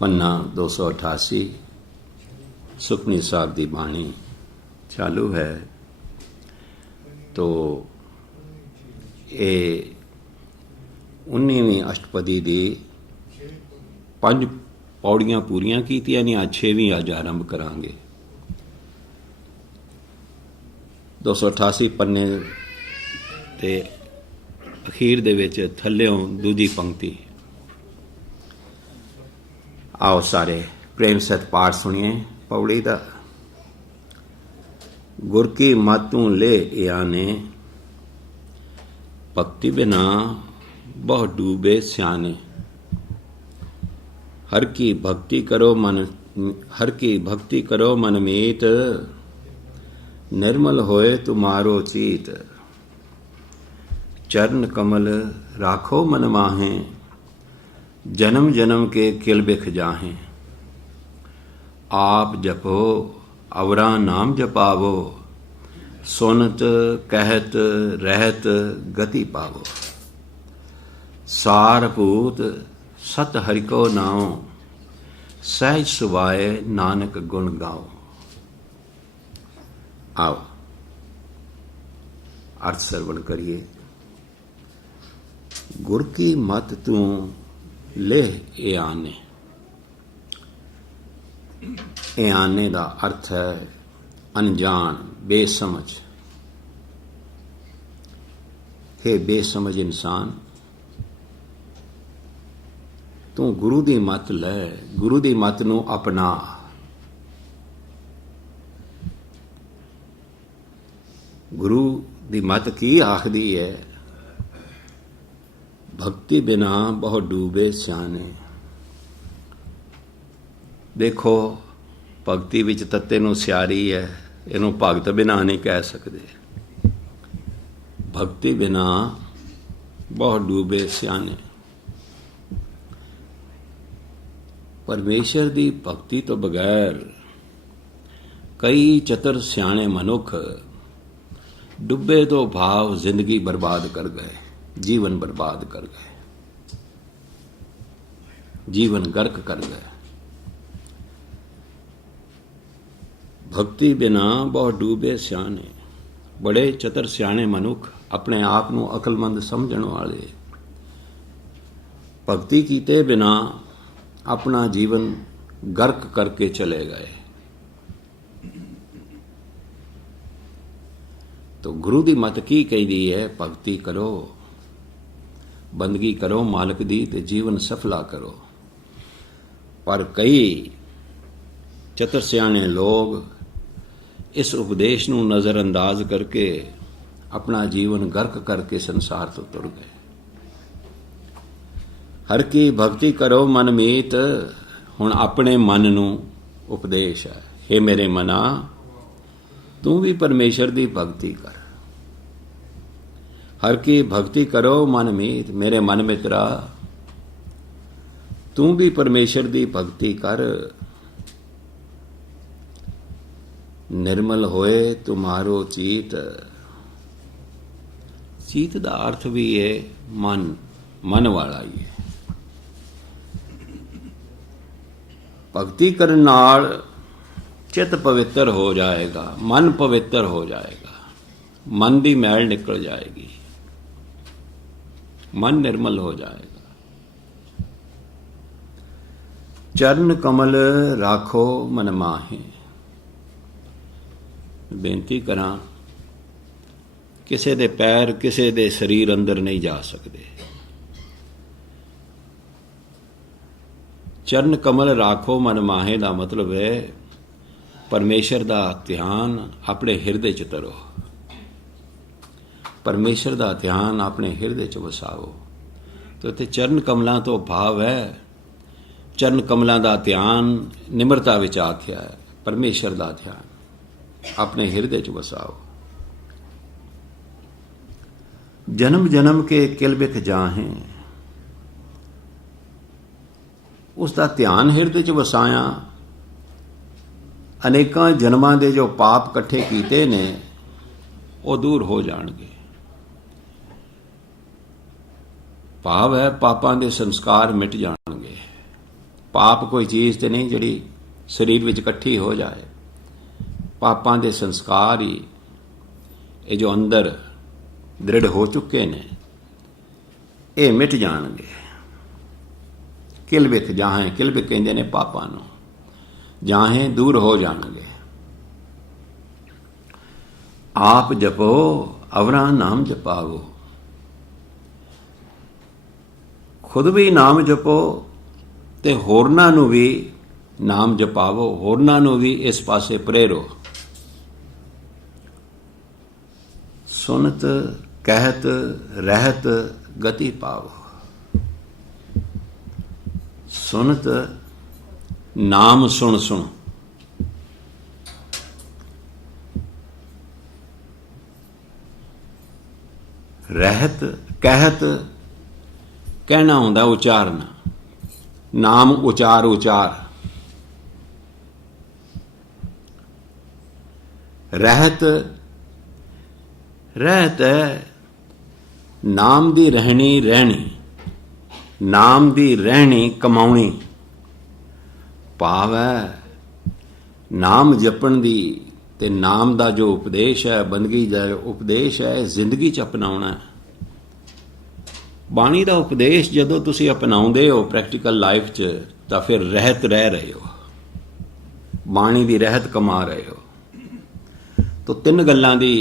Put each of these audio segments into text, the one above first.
पन्ना 288 सुखमनी साहब की बाणी चालू है। तो ये 19वीं अष्टपदी की 5 पौड़ियां पूरियां कीतियां ने, आज 6वीं अज आरंभ करांगे। 288 पन्ने ते अखीर दे विच थल्लियों दूजी पंक्ति। आओ सारे प्रेम सत पाठ सुनिए पौड़ी दा। गुर की मातू ले आने, भक्ति बिना बहु डूबे स्याने। हर की भक्ति करो मन मीत, निर्मल होए तुम्हारो चीत। चरण कमल राखो मन माहे, जन्म जन्म के किल बिख जाहें। आप जपो अवरा नाम जपावो, सुनत कहत रहत गति पावो। सारभूत सत हरि को नाओ, सहज सुभाए नानक गुण गाओ। आओ अर्थ श्रवण करिए। गुर की मत तू ले आने। ए आने का अर्थ है अनजान, बेसमझ। हे बेसमझ इंसान, तू गुरु की मत लै, गुरु की मत नू अपना। गुरु की मत की आखदी है, भक्ति बिना बहुत डूबे सियाने। देखो भगती विच तत्ते नूं सियारी है, इनू भगत बिना नहीं कह सकते। भक्ति बिना बहुत डूबे सियाने। परमेश्वर की भक्ति तो बगैर कई चतुर सियाणे मनुख डुबे तो भाव जिंदगी बर्बाद कर गए, जीवन बर्बाद कर गए, जीवन गर्क कर गए। भक्ति बिना बहुत डूबे सियाने। बड़े चतुर सियाणे मनुख, अपने आप को अकलमंद समझण वाले, भक्ति कीते बिना अपना जीवन गर्क करके चले गए। तो गुरु की मत की कही है, भक्ति करो, बंदगी करो मालिक दी, ते जीवन सफला करो। पर कई चतुर सियाणे लोग इस उपदेश नूं नज़रअंदाज करके अपना जीवन गर्क करके संसार तो तुर गए। हर की भक्ति करो मन मीत, हुण अपने मन नूं उपदेश है। हे मेरे मना, तू भी परमेश्वर की भक्ति कर। हर की भक्ति करो मन मीत, मेरे मन मित्रा तू भी परमेश्वर की भक्ति कर। निर्मल होए तुम्हारो चीत। चीत का अर्थ भी है मन, मन वाला ही है। भक्ति करन नाल चित पवित्र हो जाएगा, मन पवित्र हो जाएगा, मन की मैल निकल जाएगी, मन निर्मल हो जाएगा। चरण कमल राखो मन माहे। बेनती करा, किसी दे पैर किसी दे शरीर अंदर नहीं जा सकते। चरण कमल राखो मन माहे का मतलब है परमेश्वर का ध्यान अपने हिरदे च धरो, परमेश्वर का ध्यान अपने हिरदे च वसाओ। तो इत्थे चरण कमलों तो भाव है चरण कमलों का ध्यान निमरता विच आख्या है। परमेश्वर का ध्यान अपने हिरदे च वसाओ। जन्म जन्म के किल बिख जाहें, उसका ध्यान हिरदे च वसाया। अनेकां जन्मां दे जो पाप कट्ठे कीते ने वो दूर हो जाणगे। भाव है पापां दे संस्कार मिट जाणगे। पाप कोई चीज़ तो नहीं जिहड़ी शरीर विच इकट्ठी हो जाए। पापां दे संस्कार ही ये जो अंदर दृढ़ हो चुके ने ये मिट जाणगे। किलबिख जाहें, किलबिख कहंदे ने पापां नूं, जाहें दूर हो जाणगे। आप जपो अवरा नाम जपावो, खुद भी नाम जपो ते होरनां नूं भी नाम जपावो, होरनां नूं भी इस पासे प्रेरो। सुनत कहत रहत गति पावो। सुनत नाम सुन सुन, रहत कहत कहना होंदा उचारना, नाम उचार उचार। रहत रहत है नाम दी रहनी रहनी, नाम दी रहनी कमाउणी। भाव है नाम जपण दी ते नाम दा जो उपदेश है, बंदगी दा उपदेश है, जिंदगी च अपनाउणा है। बाणी दा उपदेश जदों तुसी अपनाउंदे हो प्रैक्टिकल लाइफ च तां फिर रहत रह रहे हो, बाणी दी रहत कमा रहे हो। तो तीन गल्लां दी,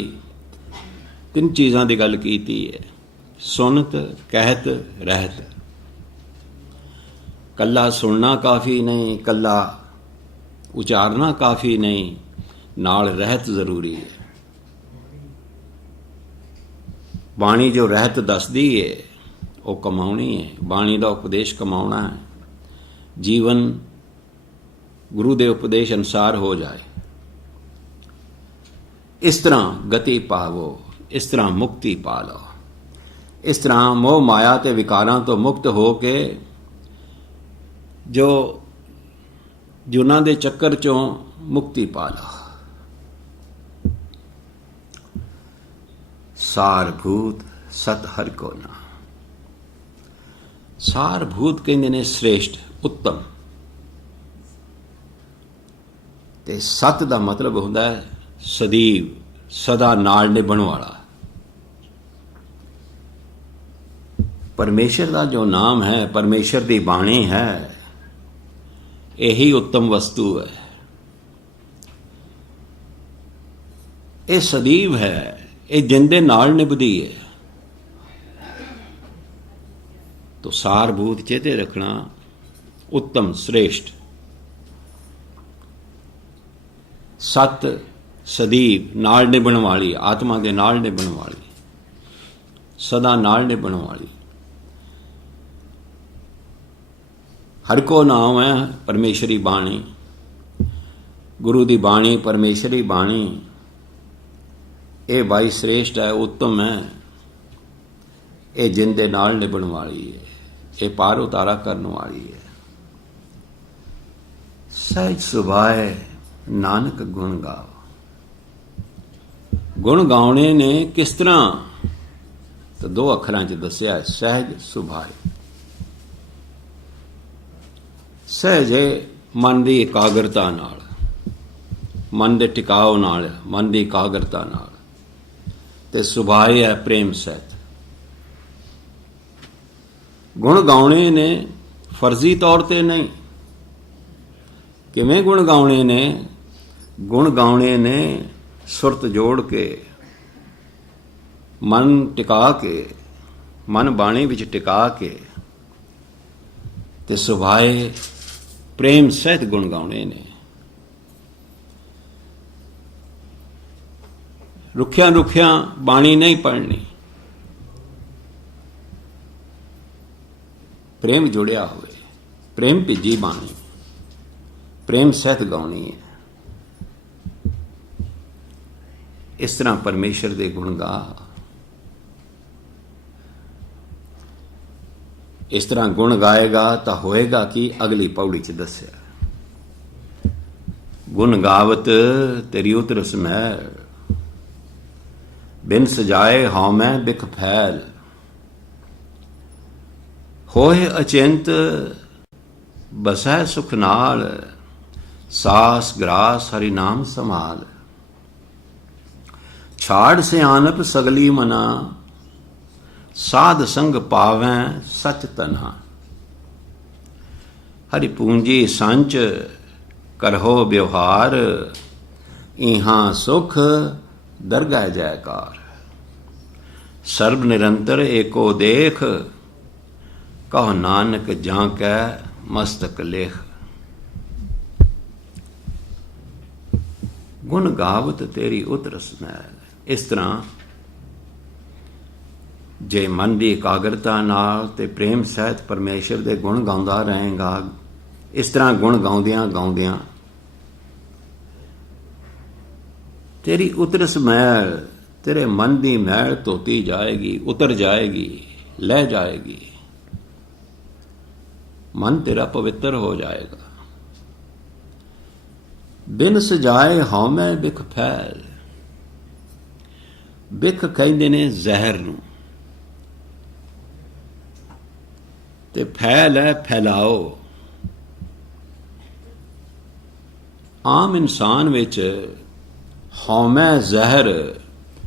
तीन चीज़ां दी गल कीती है, सुनत कहत रहत। कल्ला सुनना काफ़ी नहीं, कल्ला उचारना काफ़ी नहीं, नाल रहत जरूरी है। बाणी जो रहत दसदी है वो कमाउणी है, बाणी का उपदेश कमाउणा है। जीवन गुरु के उपदेश अनुसार हो जाए, इस तरह गति पावो, इस तरह मुक्ति पा लो। इस तरह मोह माया ते विकारां तो मुक्त हो के जो जुना दे चक्कर चों मुक्ति पा लो। सारभूत सत हर को ना, सारभूत कहंदे ने श्रेष्ठ उत्तम, ते सत दा मतलब हुंदा है सदैव सदा नाल निभण वाला। परमेश्वर का जो नाम है, परमेश्वर की बाणी है, यही उत्तम वस्तु है। ये सदैव है, ये जिंदे नाल निभदी है। तो सारभूत चेते रखना, उत्तम श्रेष्ठ। सत सदैव नाल निभण वाली, आत्मा के नाल निभण वाली, सदा नाल निभण वाली। हर को नाम है परमेश्वरी बाणी, गुरु की बाणी परमेश्वरी बाणी। ये बाई श्रेष्ठ है, उत्तम है, ये जिंदे नाल निभण वाली है, ये पार उतारा करने वाली है। सहज सुभाए नानक गुण गाओ। गुण गाउने ने किस तरह, तो दो अखरां च दस्या है, सहज सुभाए। सहज है मन की एकाग्रता नाल, मन के टिकाव नाल, मन की एकाग्रता नाल, ते सुभाए है प्रेम सहित। गुण गाउने ने फर्जी तौर ते नहीं। किवें गुण गाउने ने? गुण गाउने ने सुरत जोड़ के, मन टिका के, मन बाणी विच टिका के, ते सुभाए प्रेम सहित गुण गाउने ने। रुखिया रुखिया बाणी नहीं पढ़नी, प्रेम जुड़िया हुए, प्रेम भिजी बाणी, प्रेम सहित गाउनी है। इस तरह परमेश्वर के गुण गा। इस तरह गुण गाएगा तो होएगा कि अगली पौड़ी च दस्या, गुण गावत तेरी उतरस महल, बिन सजाए हाउ मैं बिख फैल, होए अचिंत बसै सुख नाल, सास ग्रास हरि नाम संभाल। छाड़ सियानप सगली मना, साध संग पावैं सच तना। हरि पूंजी संच करहो व्यवहार, इहां सुख दरगाह जयकार। सर्ब निरंतर एको देख, कहो नानक जांकै मस्तक लेख। गुण गावत तेरी उतरस मैल। इस तरह जे मन की एकाग्रता नाल ते प्रेम सहित परमेश्वर के गुण गाउंदा रहेगा, इस तरह गुण गाउंदियां गाउंदियां तेरी उतरस मैल, तेरे मन की मैल धोती जाएगी, उतर जाएगी, लह जाएगी। मन तेरा पवित्र हो जाएगा। बिन सजाए हौमै बिख फैल। बिख कहते ने जहर नूं, ते फैल है फैलाओ। आम इंसान विच हौमै जहर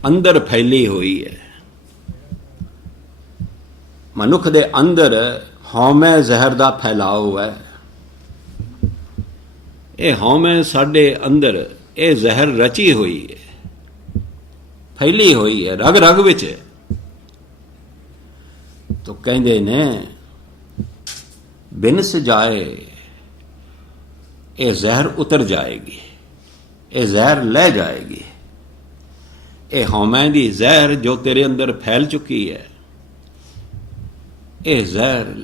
अंदर फैली हुई है। मनुख दे अंदर हौमै जहर दा फैलाओ है। ये हौमै साडे अंदर ये जहर रची हुई है, फैली हुई है, रग रग विच। तो कहंदे ने बिन सजाए ये जहर उतर जाएगी, ये जहर लह जाएगी। ये हौमै दी जहर जो तेरे अंदर फैल चुकी है, ये जहर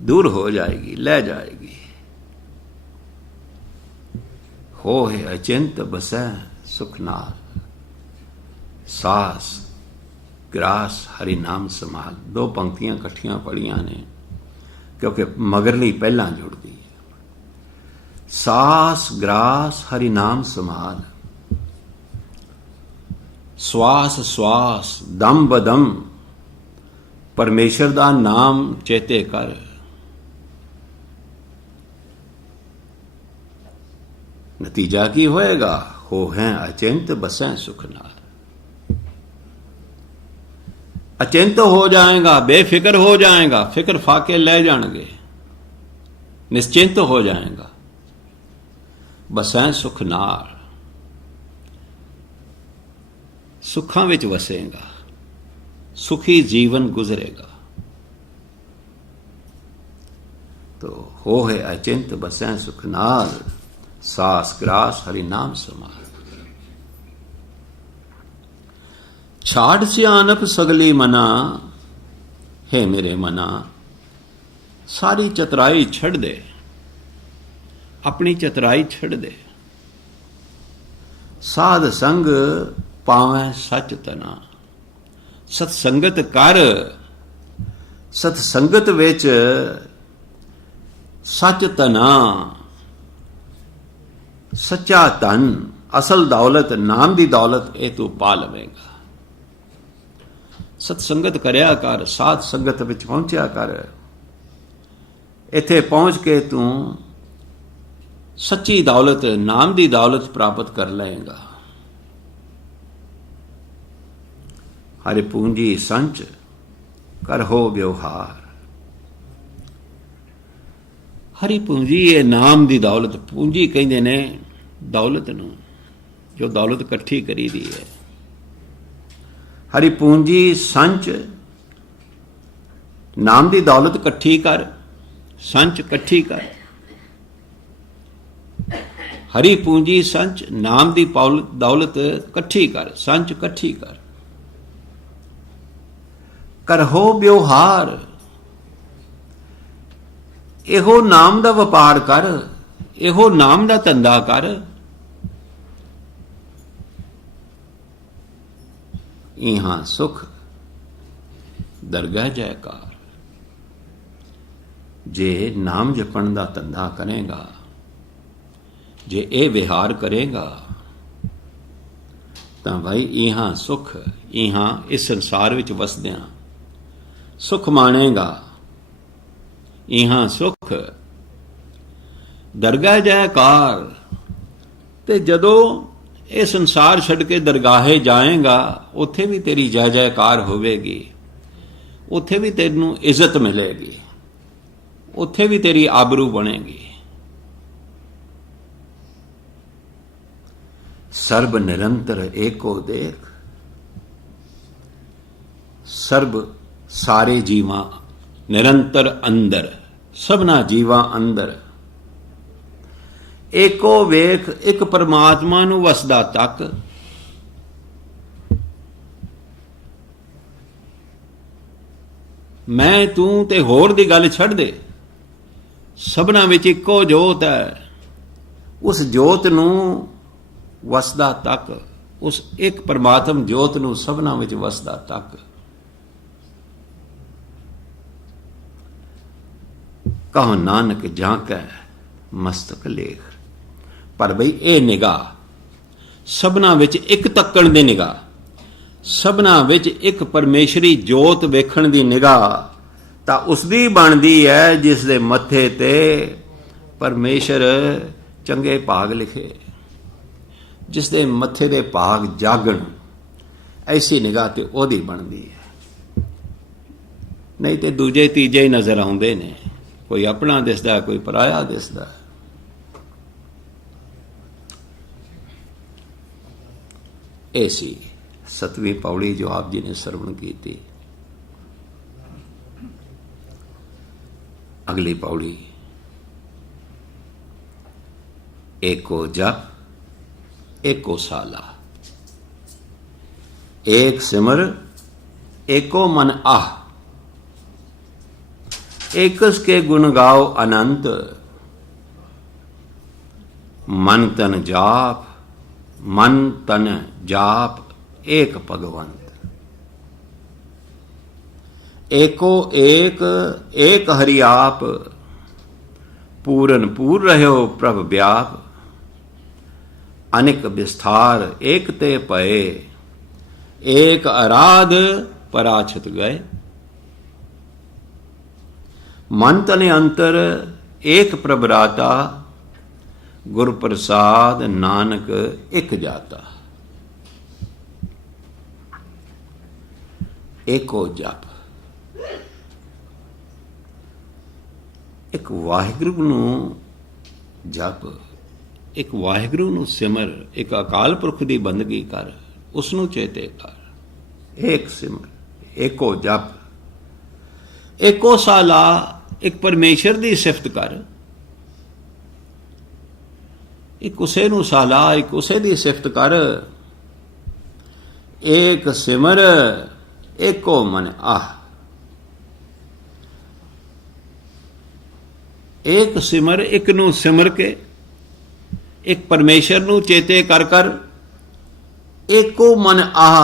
दूर हो जाएगी, लह जाएगी। हो है अचिंत बसै सुख नाल, सास ग्रास हरि नाम संभाल। दो पंक्तियां इकट्ठियां पढ़ियां ने क्योंकि मगरली पहला जुड़ती है। सास ग्रास हरि नाम संभाल। श्वास श्वास दम बदम परमेश्वर दा नाम चेते कर। नतीजा की होएगा? हो है अचिंत बसें सुख नाल। अचिंत हो जाएगा, बेफिक्र हो जाएगा, फिक्र फाके ले जाएंगे, निश्चिंत हो जाएगा। बसें सुख नाल, सुखां विच वसेगा, सुखी जीवन गुजरेगा। तो हो है अचिंत बसें सुख नाल, सास ग्रास हरि नाम संभाल। छाड़ सियानप सगली मना, हे मेरे मना सारी चतराई छड़ दे, अपनी चतराई छड़ दे। साध संग पावैं सच तना। सतसंगत कर, सतसंगत विच सच तना। सच्चा धन, असल दौलत, नाम दी दौलत ये तू पा लवेगा। सतसंगत करया कर, साध संगत विच पहुंचया कर। इत्थे पहुंच के तू सच्ची दौलत, नाम दी दौलत प्राप्त कर लेगा। हरि पूंजी संच कर हो व्यवहार। हरि पूंजी ये नाम दी दौलत, पूंजी कहंदे ने दौलत नूं जो दौलत इकट्ठी करी दी है। हरि पूंजी संच, नाम दी दौलत इकट्ठी कर, संच इकट्ठी कर। हरि पूंजी संच, नाम दी दौलत इकट्ठी कर, संच इकट्ठी कर। करहो व्यवहार, एहो नाम दा व्यापार कर, एहो नाम दा धंधा कर। इहां सुख दरगाह जयकार। जे नाम जपण दा धंधा करेगा, जे ए विहार करेगा, तां भाई इहां सुख, इहां इस संसार विच वसदियां सुख माणेगा। इहां सुख ਦਰਗਾਹ ਜੈਕਾਰ। ਤੇ ਜਦੋਂ ਇਹ ਸੰਸਾਰ ਛੱਡ ਕੇ ਦਰਗਾਹੇ ਜਾਏਗਾ, ਉੱਥੇ ਵੀ ਤੇਰੀ ਜੈ ਜੈਕਾਰ ਹੋਵੇਗੀ, ਉੱਥੇ ਵੀ ਤੈਨੂੰ ਇੱਜ਼ਤ ਮਿਲੇਗੀ, ਉੱਥੇ ਵੀ ਤੇਰੀ ਆਬਰੂ ਬਣੇਗੀ। ਸਰਬ ਨਿਰੰਤਰ ਏਕੋ ਦੇਖ। ਸਰਬ ਸਾਰੇ ਜੀਵਾਂ ਨਿਰੰਤਰ ਅੰਦਰ, ਸਭਨਾ ਜੀਵਾਂ ਅੰਦਰ ਏਕੋ ਵੇਖ। ਇੱਕ ਪਰਮਾਤਮਾ ਨੂੰ ਵਸਦਾ ਤੱਕ। ਮੈਂ ਤੂੰ ਤੇ ਹੋਰ ਦੀ ਗੱਲ ਛੱਡ ਦੇ, ਸਭਨਾ ਵਿੱਚ ਇੱਕੋ ਜੋਤ ਹੈ। ਉਸ ਜੋਤ ਨੂੰ ਵਸਦਾ ਤੱਕ, ਉਸ ਇੱਕ ਪਰਮਾਤਮ ਜੋਤ ਨੂੰ ਸਭਨਾ ਵਿੱਚ ਵਸਦਾ ਤੱਕ। ਕਹੋ ਨਾਨਕ ਜਾਂਕੈ ਮਸਤਕ ਲੇਖ। ਪਰ ਬਈ ਇਹ ਨਿਗਾਹ, ਸਭਨਾ ਵਿੱਚ ਇੱਕ ਤੱਕਣ ਦੀ ਨਿਗਾਹ, ਸਭਨਾ ਵਿੱਚ ਇੱਕ ਪਰਮੇਸ਼ਰੀ ਜੋਤ ਵੇਖਣ ਦੀ ਨਿਗਾਹ, ਤਾਂ ਉਸਦੀ ਬਣਦੀ ਹੈ ਜਿਸ ਦੇ ਮੱਥੇ ਤੇ ਪਰਮੇਸ਼ਰ ਚੰਗੇ ਭਾਗ ਲਿਖੇ, ਜਿਸ ਦੇ ਮੱਥੇ ਦੇ ਭਾਗ ਜਾਗਣ। ਐਸੀ ਨਿਗਾਹ ਤੇ ਉਹਦੀ ਬਣਦੀ ਹੈ। ਨਹੀਂ ਤੇ ਦੂਜੇ ਤੀਜੇ ਹੀ ਨਜ਼ਰ ਆਉਂਦੇ ਨੇ, ਕੋਈ ਆਪਣਾ ਦਿਸਦਾ, ਕੋਈ ਪਰਾਇਆ ਦਿਸਦਾ। ਇਹ ਸੀ 7ਵੀਂ ਪੌੜੀ ਜੋ ਆਪ ਜੀ ਨੇ ਸਰਵਣ ਕੀਤੀ। ਅਗਲੀ ਪੌੜੀ, ਏਕੋ ਜਪ एको साला। एक सिमर एको मन आह। एकस के गुण गाओ अनंत। मन तन जाप, मन तन जाप एक भगवंत। एको एक एक हरि आप। पूरन पूर रहो प्रभ व्याप। अनिक विस्तार एक ते पए। एक आराध पराछत गए। मन तने अंतर एक प्रभराता। गुर प्रसाद नानक एक जाता। एको जप। एक वाहिगुरु नूं जप, एक वाहिगुरु नूं सिमर, एक अकाल पुरख दी बंदगी कर, उसनूं चेते कर। एक सिमर एको जप। एको साला, एक परमेश्वर दी सिफत कर। एक उसे नूं साला, एक उसे दी सिफत कर। एक सिमर एको मन आह। एक सिमर, एक नूं सिमर के, एक परमेश्वर नूं चेते कर कर। एको मन आह,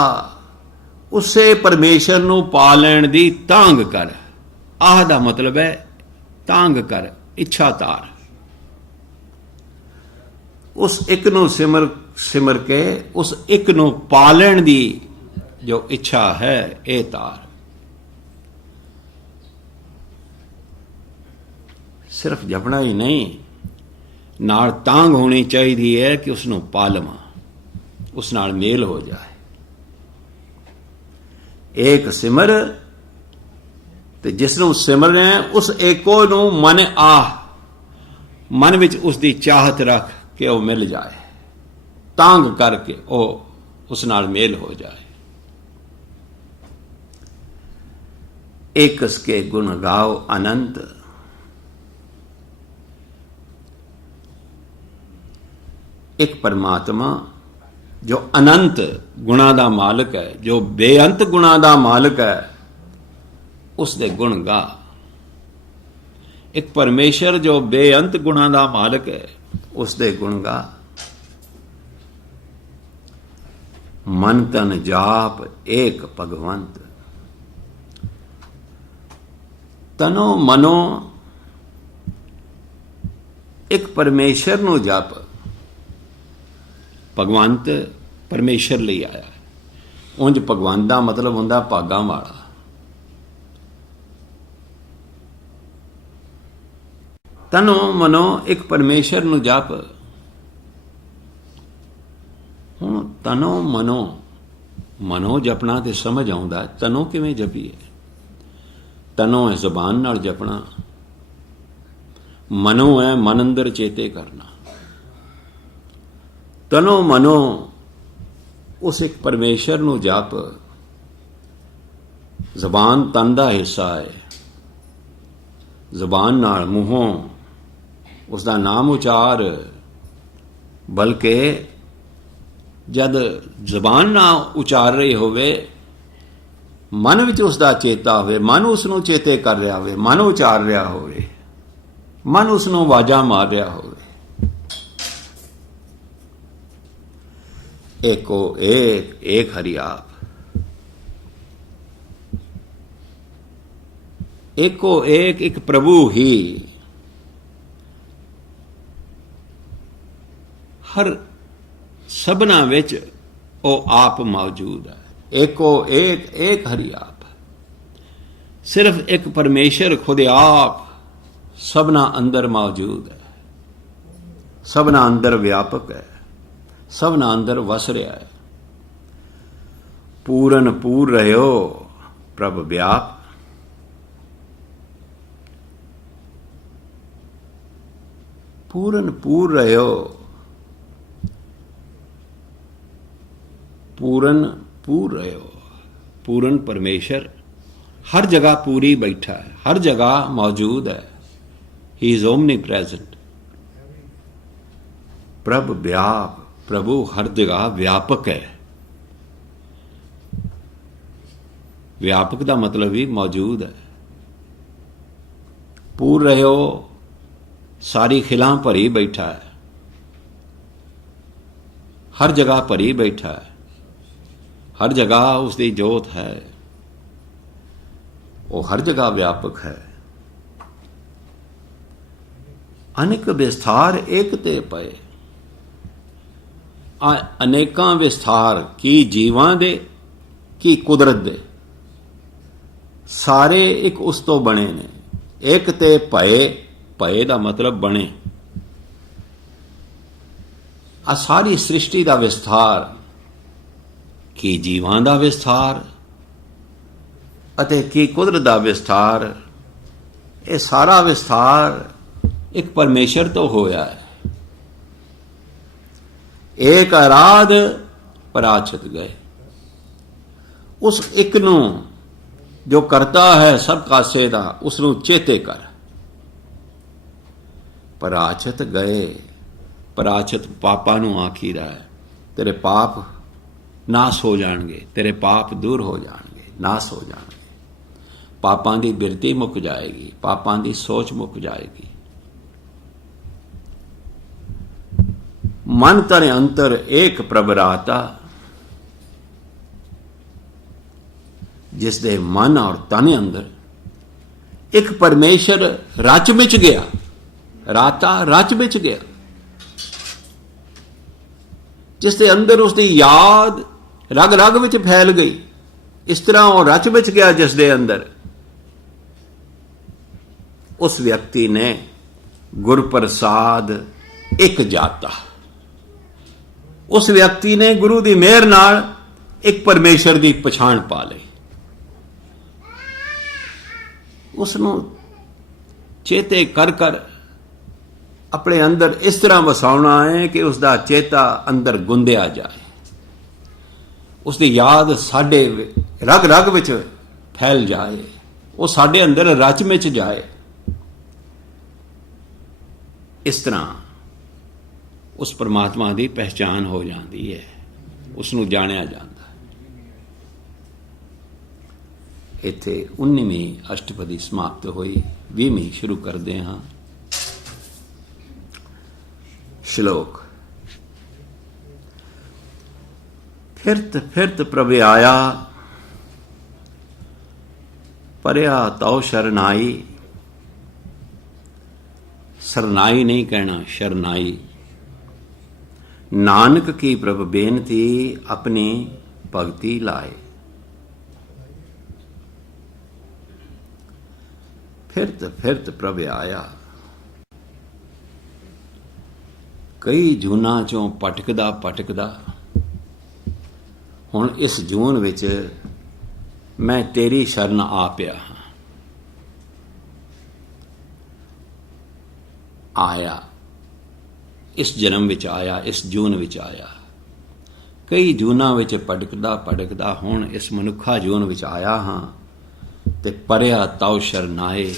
उसे परमेश्वर नूं पा लैण दी तांग कर। आह दा मतलब है तांग कर, इच्छा तार। उस एक नूं सिमर सिमर के उस एक नूं पा लैण दी जो इच्छा है ए तार। सिर्फ जपना ही नहीं, नाल तांग होनी चाहिए है कि उसनूं पा लवां, उस नाल मेल हो जाए। एक सिमर ते जिसनूं सिमर रहे हैं उस एको नूं मन आह। मन विच उसकी चाहत रख के वह मिल जाए, तांग करके वह उस नाल मेल हो जाए। एकस के गुण गाओ अनंत। एक परमात्मा जो अनंत गुणा दा मालिक है, जो बेअंत गुणा दा मालिक है, उसके गुण गा। एक परमेश्वर जो बेअंत गुणा दा मालिक है, उसके गुण गा। मन तन जाप एक भगवंत। तनो मनो एक परमेश्वर नूं जप। भगवंत परमेश्वर ਲਈ आया। उंज भगवंत का मतलब हुंदा भागां वाला। ਤਨੋ ਮਨੋ ਇੱਕ ਪਰਮੇਸ਼ਰ ਨੂੰ ਜਪ। ਹੁਣ ਤਨੋ ਮਨੋ ਜਪਣਾ ਤੇ ਸਮਝ ਆਉਂਦਾ, ਤਨੋ ਕਿਵੇਂ ਜਪੀਏ? ਤਨੋ ਹੈ ਜ਼ਬਾਨ ਨਾਲ ਜਪਣਾ, ਮਨੋ ਹੈ ਮਨ ਅੰਦਰ ਚੇਤੇ ਕਰਨਾ। ਤਨੋ ਮਨੋ ਉਸ ਇੱਕ ਪਰਮੇਸ਼ਰ ਨੂੰ ਜਪ। ਜ਼ਬਾਨ ਤਨ ਦਾ ਹਿੱਸਾ ਹੈ, ਜ਼ਬਾਨ ਨਾਲ ਮੂੰਹੋਂ ਉਸ ਦਾ ਨਾਮ ਉਚਾਰ, ਬਲਕਿ ਜਦ ਜ਼ਬਾਨ ਨਾ ਉਚਾਰ ਰਹੀ ਹੋਵੇ, ਮਨ ਵਿੱਚ ਉਸ ਦਾ ਚੇਤਾ ਹੋਵੇ, ਮਨ ਉਸ ਨੂੰ ਚੇਤੇ ਕਰ ਰਿਹਾ ਹੋਵੇ, ਮਨ ਉਚਾਰ ਰਿਹਾ ਹੋਵੇ, ਮਨ ਉਸ ਨੂੰ ਆਵਾਜ਼ਾਂ ਮਾਰ ਰਿਹਾ ਹੋਵੇ। ਏਕੋ ਏਕ ਹਰਿ ਆਪ। ਏਕੋ ਇੱਕ ਪ੍ਰਭੂ ਹੀ ਹਰ ਸਭਨਾ ਵਿੱਚ ਉਹ ਆਪ ਮੌਜੂਦ ਹੈ। ਏਕੋ ਇੱਕ ਹਰਿ ਆਪ। ਸਿਰਫ ਇੱਕ ਪਰਮੇਸ਼ਰ ਖੁਦ ਆਪ ਸਭਨਾ ਅੰਦਰ ਮੌਜੂਦ ਹੈ, ਸਭਨਾ ਅੰਦਰ ਵਿਆਪਕ ਹੈ, ਸਭਨਾ ਅੰਦਰ ਵਸ ਰਿਹਾ ਹੈ। ਪੂਰਨ ਪੂਰ ਰਹਿਓ ਪ੍ਰਭ ਵਿਆਪ। ਪੂਰਨ ਪੂਰ ਰਹਿਓ, ਪੂਰਨ ਪੂਰ ਰਹਿਓ। ਪੂਰਨ ਪਰਮੇਸ਼ਰ ਹਰ ਜਗ੍ਹਾ ਪੂਰੀ ਬੈਠਾ ਹੈ, ਹਰ ਜਗ੍ਹਾ ਮੌਜੂਦ ਹੈ। ਹੀ ਇਜ਼ ਓਮਨੀ ਪ੍ਰੈਜ਼ੈਂਟ। ਪ੍ਰਭ ਵਿਆਪ, ਪ੍ਰਭੂ ਹਰ ਜਗ੍ਹਾ ਵਿਆਪਕ ਹੈ। ਵਿਆਪਕ ਦਾ ਮਤਲਬ ਵੀ ਮੌਜੂਦ ਹੈ। ਪੂਰ ਰਹਿਓ, ਸਾਰੀ ਖਿਲਾਂ ਭਰੀ ਬੈਠਾ ਹੈ, ਹਰ ਜਗ੍ਹਾ ਭਰੀ ਬੈਠਾ ਹੈ, ਹਰ ਜਗ੍ਹਾ ਉਸ ਦੀ ਜੋਤ ਹੈ, ਉਹ ਹਰ ਜਗ੍ਹਾ ਵਿਆਪਕ ਹੈ। ਅਨੇਕ ਵਿਸਥਾਰ ਏਕ ਤੇ ਪਏ। ਅਨੇਕਾਂ ਵਿਸਥਾਰ, ਕੀ ਜੀਵਾਂ ਦੇ ਕੀ ਕੁਦਰਤ ਦੇ, ਸਾਰੇ ਇੱਕ ਉਸ ਤੋਂ ਬਣੇ ਨੇ। ਇੱਕ ਤੇ ਭਏ, ਭਏ ਦਾ ਮਤਲਬ ਬਣੇ। ਆ ਸਾਰੀ ਸ੍ਰਿਸ਼ਟੀ ਦਾ ਵਿਸਥਾਰ, ਕੀ ਜੀਵਾਂ ਦਾ ਵਿਸਥਾਰ ਅਤੇ ਕੀ ਕੁਦਰਤ ਦਾ ਵਿਸਥਾਰ, ਇਹ ਸਾਰਾ ਵਿਸਥਾਰ ਇੱਕ ਪਰਮੇਸ਼ਰ ਤੋਂ ਹੋਇਆ ਹੈ। ਏਕ ਅਰਾਧ ਪਰਾਛਤ ਗਏ। ਉਸ ਇੱਕ ਨੂੰ ਜੋ ਕਰਤਾ ਹੈ ਸਭ ਕਾਸੇ ਦਾ, ਉਸ ਨੂੰ ਚੇਤੇ ਕਰ। ਪਰਾਛਤ ਗਏ। ਪਰਾਛਤ ਪਾਪਾਂ ਨੂੰ ਆਖੀਦਾ ਹੈ। ਤੇਰੇ ਪਾਪ ਨਾਸ ਹੋ ਜਾਣਗੇ, ਤੇਰੇ ਪਾਪ ਦੂਰ ਹੋ ਜਾਣਗੇ, ਨਾਸ ਹੋ ਜਾਣਗੇ। ਪਾਪਾਂ ਦੀ ਬਿਰਤੀ ਮੁੱਕ ਜਾਏਗੀ, ਪਾਪਾਂ ਦੀ ਸੋਚ ਮੁੱਕ ਜਾਏਗੀ। ਮਨ ਤਨ ਅੰਤਰ ਏਕ ਪ੍ਰਭ ਰਾਤਾ। ਜਿਸ ਦੇ ਮਨ ਔਰ ਤਨ ਅੰਦਰ ਇੱਕ ਪਰਮੇਸ਼ਰ ਰਚ ਵਿੱਚ ਗਿਆ। ਰਾਤਾ ਰਚ ਵਿੱਚ ਗਿਆ। ਜਿਸ ਦੇ ਅੰਦਰ ਉਸ ਦੀ ਯਾਦ ਰਗ ਰਗ ਵਿੱਚ ਫੈਲ ਗਈ। ਇਸ ਤਰ੍ਹਾਂ ਉਹ ਰਚ ਵਿੱਚ ਗਿਆ ਜਿਸ ਦੇ ਅੰਦਰ। ਉਸ ਵਿਅਕਤੀ ਨੇ ਗੁਰ ਪ੍ਰਸਾਦ ਇੱਕ ਜਾਤਾ। ਉਸ ਵਿਅਕਤੀ ਨੇ ਗੁਰੂ ਦੀ ਮਿਹਰ ਨਾਲ ਇੱਕ ਪਰਮੇਸ਼ਰ ਦੀ ਪਛਾਣ ਪਾ ਲਈ। ਉਸ ਨੂੰ ਚੇਤੇ ਕਰ ਕਰ ਆਪਣੇ ਅੰਦਰ ਇਸ ਤਰ੍ਹਾਂ ਵਸਾਉਣਾ ਹੈ ਕਿ ਉਸ ਦਾ ਚੇਤਾ ਅੰਦਰ ਗੁੰਦਿਆ ਜਾਏ। ਉਸ ਦੀ ਯਾਦ ਸਾਡੇ ਰਗ ਰਗ ਵਿੱਚ ਫੈਲ ਜਾਏ, ਉਹ ਸਾਡੇ ਅੰਦਰ ਰਚ ਵਿੱਚ ਜਾਏ। ਇਸ ਤਰ੍ਹਾਂ ਉਸ ਪਰਮਾਤਮਾ ਦੀ ਪਹਿਚਾਨ ਹੋ ਜਾਂਦੀ ਹੈ, ਉਸ ਨੂੰ ਜਾਣਿਆ ਜਾਂਦਾ। ਇੱਥੇ 19ਵੀਂ ਅਸ਼ਟਪਦੀ ਸਮਾਪਤ ਹੋਈ, 20ਵੀਂ ਸ਼ੁਰੂ ਕਰਦੇ ਹਾਂ। ਸ਼ਲੋਕ। ਫਿਰਤ ਫਿਰਤ ਪ੍ਰਭ ਆਇਆ, ਪਰਿਆ ਤਉ ਸ਼ਰਨਾਈ। ਸਰਨਾਈ ਨਹੀਂ ਕਹਿਣਾ, ਸ਼ਰਨਾਈ। ਨਾਨਕ ਕੀ ਪ੍ਰਭ ਬੇਨਤੀ, ਆਪਣੀ ਭਗਤੀ ਲਾਏ। ਫਿਰਤ ਫਿਰਤ ਪ੍ਰਭ ਆਇਆ। ਕਈ ਜੂਨਾਂ ਚੋਂ ਭਟਕਦਾ ਭਟਕਦਾ ਹੁਣ ਇਸ ਜੂਨ ਵਿੱਚ ਮੈਂ ਤੇਰੀ ਸ਼ਰਨ ਆ ਪਿਆ ਹਾਂ। ਆਇਆ, ਇਸ ਜਨਮ ਵਿੱਚ ਆਇਆ, ਇਸ ਜੂਨ ਵਿੱਚ ਆਇਆ। ਕਈ ਜੂਨਾਂ ਵਿੱਚ ਭਟਕਦਾ ਭਟਕਦਾ ਹੁਣ ਇਸ ਮਨੁੱਖਾ ਜੂਨ ਵਿੱਚ ਆਇਆ ਹਾਂ ਤੇ ਪਰਿਆ ਤਉ ਸ਼ਰਨਾਏ,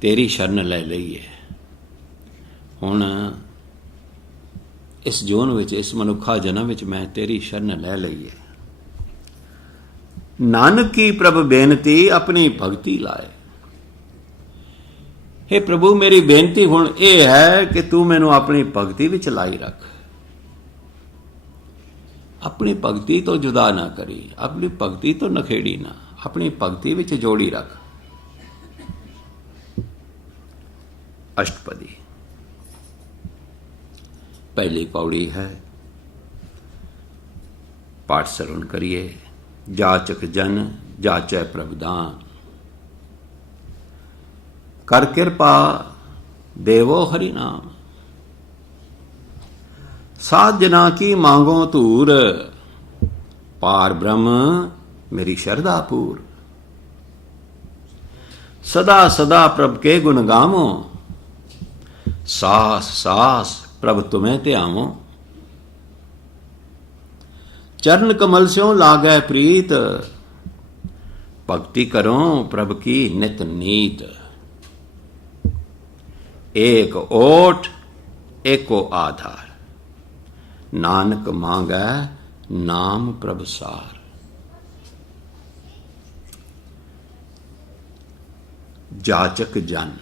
ਤੇਰੀ ਸ਼ਰਨ ਲੈ ਲਈਏ। ਹੁਣ ਇਸ ਜੂਨ ਵਿੱਚ, ਇਸ ਮਨੁੱਖਾ ਜਨਮ ਵਿੱਚ ਮੈਂ ਤੇਰੀ ਸ਼ਰਨ ਲੈ ਲਈਏ। ਨਾਨਕ ਕੀ ਪ੍ਰਭ ਬੇਨਤੀ ਆਪਣੀ ਭਗਤੀ ਲਾਏ। हे ਪ੍ਰਭੂ, ਮੇਰੀ ਬੇਨਤੀ ਹੁਣ ਇਹ ਹੈ ਕਿ ਤੂੰ ਮੈਨੂੰ ਆਪਣੀ ਭਗਤੀ ਵਿੱਚ ਲਾਈ ਰੱਖ। ਆਪਣੀ ਭਗਤੀ ਤੋਂ ਜੁਦਾ ਨਾ ਕਰੀ, ਆਪਣੀ ਭਗਤੀ ਤੋਂ ਨਖੇੜੀ ਨਾ, ਆਪਣੀ ਭਗਤੀ ਵਿੱਚ ਜੋੜੀ ਰੱਖ। ਅਸ਼ਟਪਦੀ पहली पौड़ी है, पाठ श्रवण करिए। जाचक जन जाचै प्रभुदान, कर कृपा देवो हरि नाम। साध जना की मांगो धूर, पार ब्रह्म मेरी शरदा पूर। सदा सदा प्रभ के गुण गावो, सास सास प्रभ तुम्हें ध्यावो। चरण कमल स्यों लागै प्रीत, भक्ति करो प्रभ की नित नीत। एक ओट एको आधार, नानक मांगै नाम प्रभ सार। जाचक जन,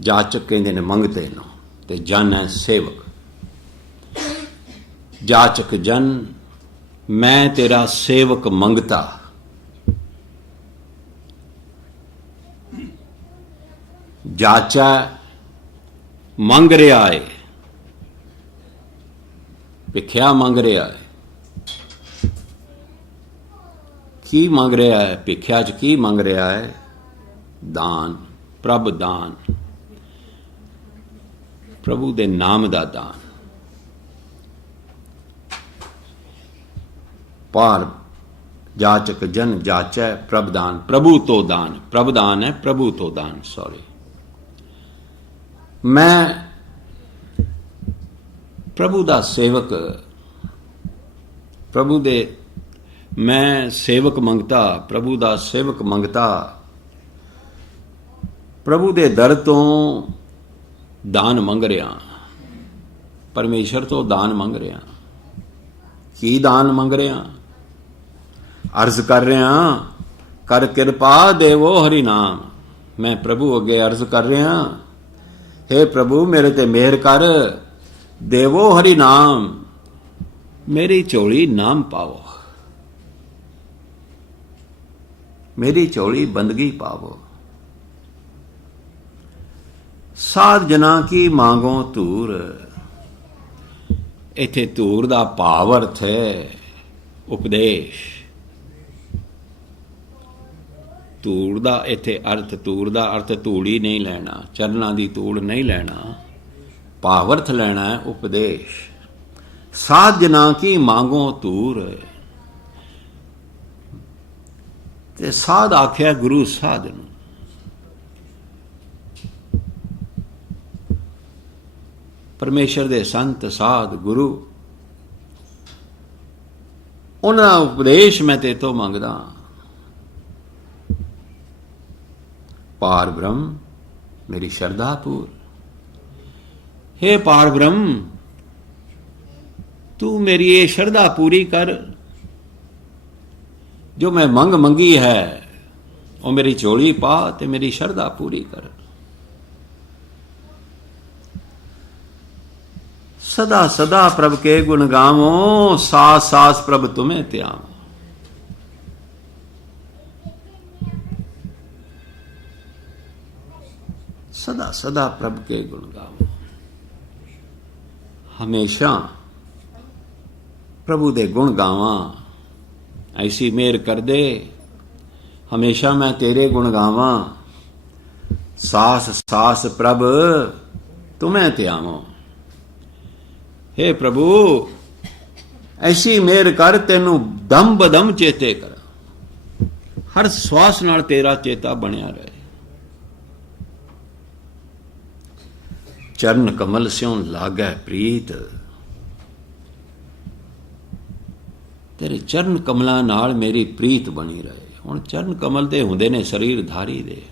जाचक कहते ने मंगते नो, ते जन है सेवक। जाचक जन, मैं तेरा सेवक मंगता। जाचा मंग रहा है, भिख्या मंग रहा है। की मंग रहा है भिख्या च? की मंग रहा है? दान, प्रभ दान, प्रभु दे नाम दा दान। पार जाचक जन जाचै प्रभ दान, प्रभु तो दान, प्रभ दान है प्रभु तो दान, सॉरी। मैं प्रभु दा सेवक, प्रभु दे मैं सेवक मंगता, प्रभु दा सेवक मंगता। प्रभु दे दर तो दान मंग रहा, परमेश्वर तो दान मंग रहा। की दान मंग रहा? अर्ज कर रहा, कर कृपा देवो हरि नाम। मैं प्रभु अगे अर्ज कर रहा, हे प्रभु मेरे ते मेहर कर, देवो हरि नाम, मेरी झोली नाम पावो, मेरी झोली बंदगी पावो। साध जना की मांगो धूर, इथे धूर दा भाव अर्थ है उपदेश। धूड़ दा इथे अर्थ, धूड़ दा अर्थ धूड़ी नहीं लेना, चरना दी धूड़ नहीं लेना, भाव अर्थ लेना है उपदेश। साध जना की मांगो धूर, ते साध आख्या गुरु साध नूं। परमेश्वर दे संत साध गुरु, उन्हां उपदेश मैं ते तो मंगदा। पार ब्रह्म मेरी श्रद्धा पूर, हे पार ब्रह्म तू मेरी ये श्रद्धा पूरी कर। जो मैं मंग मंगी है वो मेरी झोली पा ते मेरी श्रद्धा पूरी कर। सदा सदा प्रभ के गुण गावो, सास सास प्रभ तुम्हें त्यावो। सदा सदा प्रभ के गुण गावो, हमेशा प्रभु दे गुण गावां। ऐसी मेहर कर दे हमेशा मैं तेरे गुण गावां। सास सास प्रभ तुम्हें त्यावो। हे प्रभु ऐसी मेहर कर तेनू दम बदम चेते कर, हर श्वास नाल तेरा चेता बनया रहे। चरण कमल स्यों लागै प्रीत, तेरे चरण कमलों नाल मेरी प्रीत बनी रहे। हुण चरण कमल ते हुंदे ने शरीर धारी दे,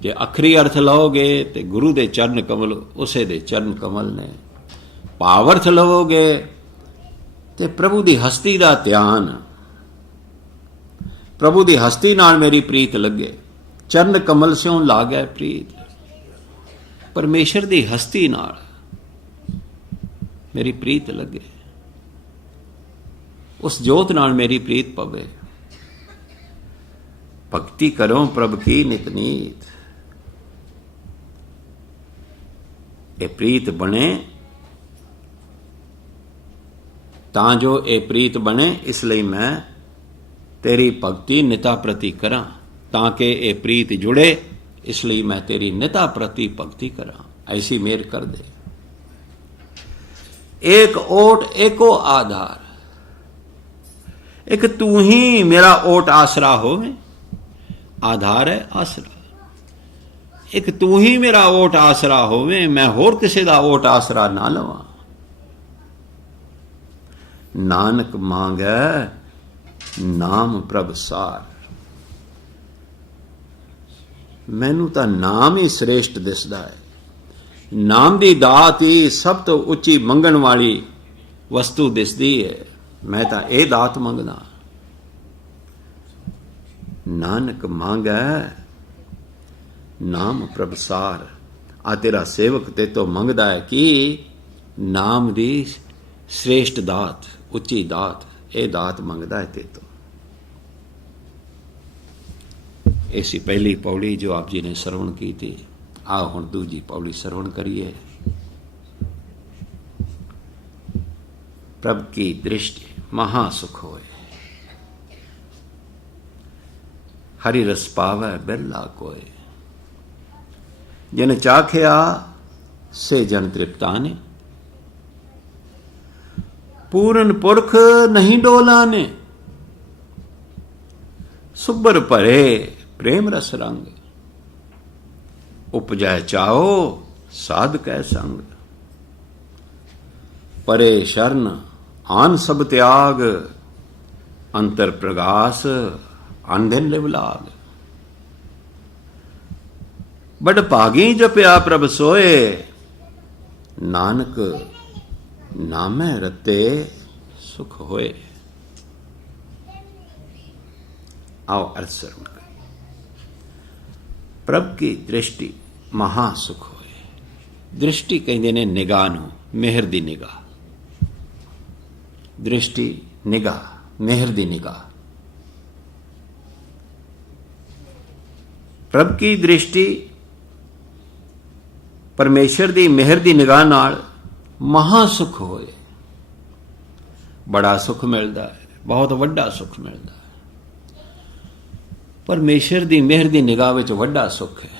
जे अखरी अर्थ लओगे तो गुरु दे चरण कमल उसे दे चरण कमल ने, भाव अर्थ लवोगे तो प्रभु दी हस्ती दा ध्यान, प्रभु दी हस्ती नाल मेरी प्रीत लगे। चरण कमल स्यों लागै प्रीत, परमेश्वर दी हस्ती नाल मेरी प्रीत लगे, उस जोत नाल मेरी प्रीत पवे। भक्ति करो प्रभ की नित नीत, ये प्रीत बने तां जो ये प्रीत बने, इसलिए मैं तेरी भक्ति निता प्रति करा, ताकि ये प्रीत जुड़े, इसलिए मैं तेरी निता प्रति भक्ति करा। ऐसी मेहर कर दे। एक ओट एको आधार, एक तू ही मेरा ओट आसरा होवे, आधार है आसरा। एक तू ही मेरा ओट आसरा होवे, मैं होर किसी दा ओट आसरा ना लवां। नानक मांगै नाम प्रभ सार, मैनू तां नाम ही श्रेष्ठ दिसदा है। नाम दी दात ही सब तो उच्ची मंगण वाली वस्तु दिसदी है। मैं तां ये दात मंगदा। नानक मांगै नाम प्रभ सार, आ तेरा सेवक ते तो मंगदा है कि नाम दी श्रेष्ठ दात, उच्ची दात, ये दात मंगदा है ते तो। ऐसी पहली पौड़ी जो आप जी ने श्रवण की थी, आओ हुण दूजी पौड़ी श्रवण करिए। प्रभ की दृष्टि महासुख होए, हरि रस पावै बिरला कोय। जिन चाख्या से जन तृप्ताने, पूरन पुरख नहीं डोलाने। सुबर भरे प्रेम रस रंग, उपजै चाहो साध कै संग। परे शरण आन सब त्याग, अंतर प्रगास अनदिन लिव लाग। बड़ भागी जपया प्रभ सोए, नानक नामै रते सुख होए। आओ अर्थ श्रवण करें। प्रभ की दृष्टि महासुख होए। दृष्टि कहते ने निगाह नूं, मेहर दी निगाह। दृष्टि निगाह, मेहर दी निगाह। प्रभ की दृष्टि परमेश्वर दी मेहर दी निगाह नाल महासुख होए। बड़ा सुख मिलता है, बहुत वड्डा सुख मिलता है। परमेश्वर दी मेहर दी निगाह विच वड्डा सुख है।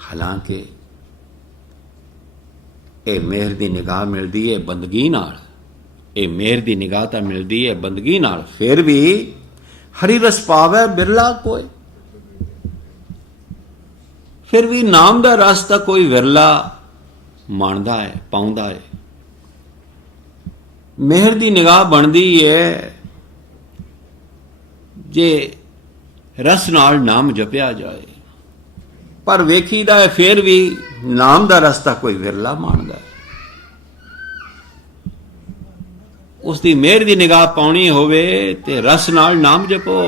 हालांकि ये मेहर दी निगाह मिलती है बंदगी नाल, ये मेहर दी निगाह तां मिलती है बंदगी नाल, फिर भी हरि रस पावै बिरला कोई। फिर भी नाम दा रस तां कोई विरला माणदा है, पाउंदा है। मेहर दी निगाह बनदी है जे रस नाल नाम जपिया जाए, पर वेखीदा है फिर भी नाम दा रस तां कोई विरला माणदा है। उसकी मेहर की निगाह पाउनी होवे ते रस नाल नाम जपो।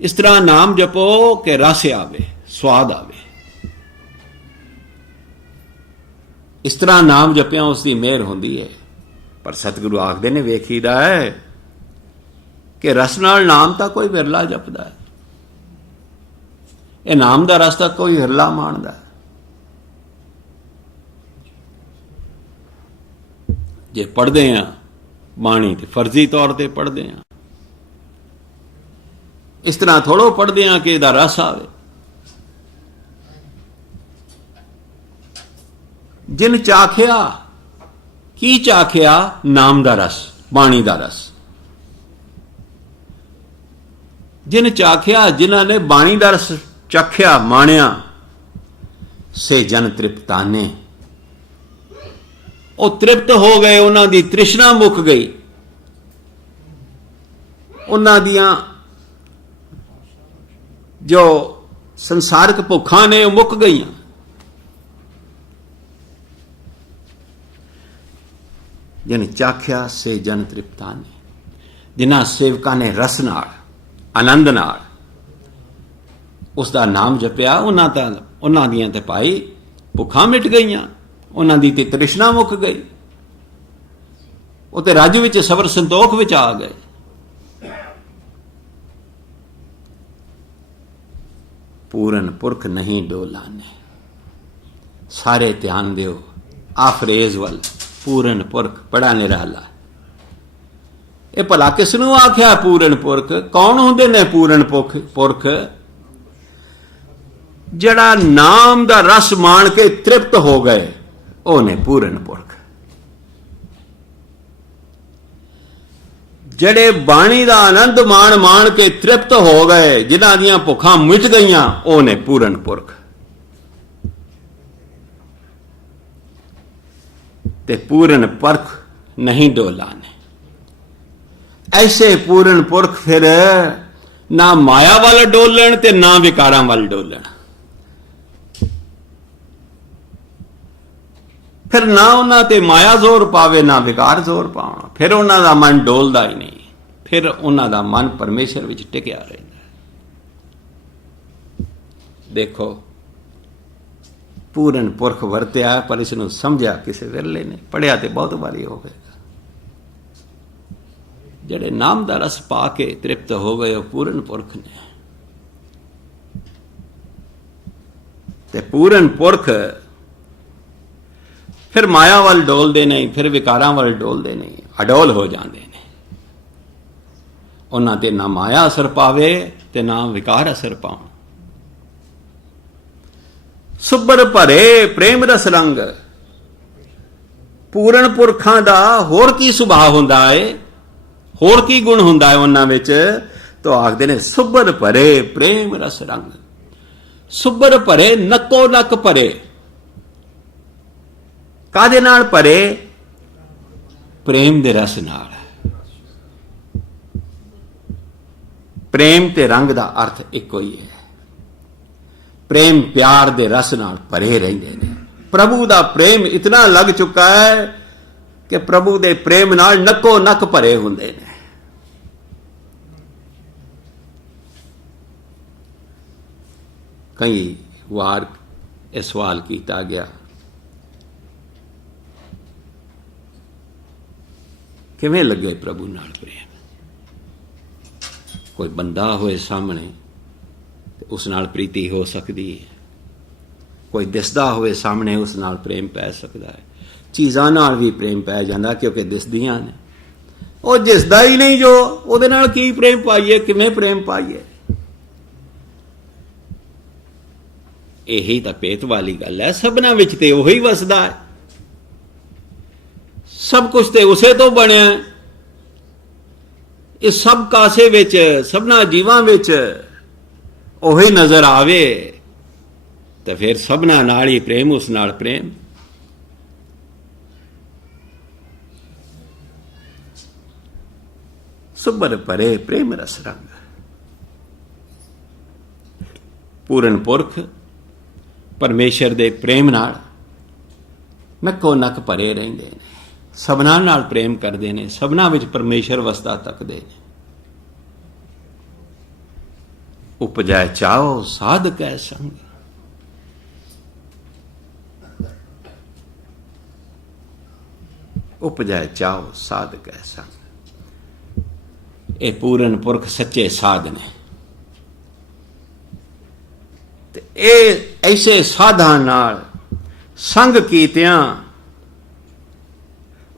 इस तरह नाम जपो कि रस आवे, स्वाद आवे। इस तरह नाम जपिया उसकी मेहर होंदी है। पर सतगुरु आखदे ने वेखीदा है कि रस नाल नाम तां कोई विरला जपदा है। ये नाम दा रस तां कोई विरला माणदा है। जे पढ़ते हैं बाणी तो फर्जी तौर पर पढ़ते हैं, इस तरह थोड़ो पढ़ते हैं कि इहदा रस आवे। जिन चाखिया, की चाखिया? नाम दा रस, बाणी दा रस। जिन चाखिया, जिन्हां ने बाणी दा रस चखिया, माणिया, से जन तृप्ताने, वो तृप्त हो गए, उन्हां दी तृष्णा मुक गई, उन्हां दियां जो संसारिक भुखां ने मुक गई। जिन चाख्या से जन तृप्ता ने, जिन्हां सेवकां ने रस नाल, आनंद नाल उसका नाम जपिया, उन्हां दियां ते भाई भुखां मिट गईयां, उन्हां दी ते तृष्णा मुक गई, वो ते रज विच सबर संतोख विच आ गए। पूरन पुरख नहीं डोलाने। सारे ध्यान दियो आफरेज वल। पूरन पुरख बड़ा निराला। ये भला किसनू आख्या पूरन पुरख? कौन होंदे ने पूरन पुरख? जड़ा नाम दा रस मान के तृप्त हो गए, ओ ने पूरन पुरख। जड़े बाणी दा आनंद मान के तृप्त हो गए, जिन्हां दियां भुखां मिट गईयां, ओ ने पूरन पुरख। ते पूरन पुरख नहीं डोलाने। ऐसे पूरन पुरख फिर ना माया वाल डोलन ते ना विकारां वाल डोलन। फिर ना उन्हां ते माया जोर पावे, ना विकार जोर पावना। फिर उन्हां दा मन डोलदा ही नहीं, फिर उन्हां दा मन परमेश्वर विच टिकिया रहिंदा। देखो पूरन पुरख वरत्या, पर इसनूं समझिया किसी विरले ने, पढ़िया तो बहुत बारी होवेगा। जड़े नाम दा रस पा के तृप्त हो गए, पूरन पुरख ने। ते पूरन पुरख फिर माया वाल डोलते नहीं, फिर विकारां वाल डोलते नहीं, अडोल हो जाते हैं। उन्हां ते ना माया असर पावे ते ना विकार असर पाउण। सुबर भरे प्रेम रस रंग। पूरन पुरखां दा होर की सुभाव हुंदा है, होर की गुण हुंदा है उन्हां विच? तो आखदे ने सुबर भरे प्रेम रस रंग। सुबर भरे, नक्को नक भरे। कादे नाल भरे? प्रेम दे रस नाल। प्रेम ते रंग दा अर्थ इक्को ही है। प्रेम प्यार दे रस नाल भरे रहिंदे ने। प्रभु दा प्रेम इतना लग चुका है कि प्रभु दे प्रेम नाल नक्को नक भरे हुंदे ने। कई वार यह सवाल किया गया, किवें लगे प्रभु नाल प्रेम? कोई बंदा होए सामने उस नाल प्रीति हो सकती है, कोई दिसदा होए सामने उस नाल प्रेम पै सकता है। चीज़ां नाल भी प्रेम पै जांदा क्योंकि दिसदियां ने। वो दिसदा ही नहीं जो, उहदे नाल की प्रेम पाइए, किवें प्रेम पाइए? यही तां पेत वाली गल है। सबनां विच ते उही वसदा है, सब कुछ ते उसे तो बनिया। इस सब कासे विच, सबना जीवां विच उही नजर आवे तो फिर सबना नाल ही प्रेम, उस नाल प्रेम। सुबर भरे प्रेम रस रंग। पूरन पुरख परमेश्वर दे प्रेम नाल नक्को नक भरे रहिंदे ने, सबना नाल प्रेम करते हैं, सबना विच परमेश्वर वसदा तकदे ने। उपजाए चाओ साध कै संग। उपजाए चाओ साध कै संग। ये पूरन पुरख सच्चे साध ने। ऐसे साधा नाल संग कीतियां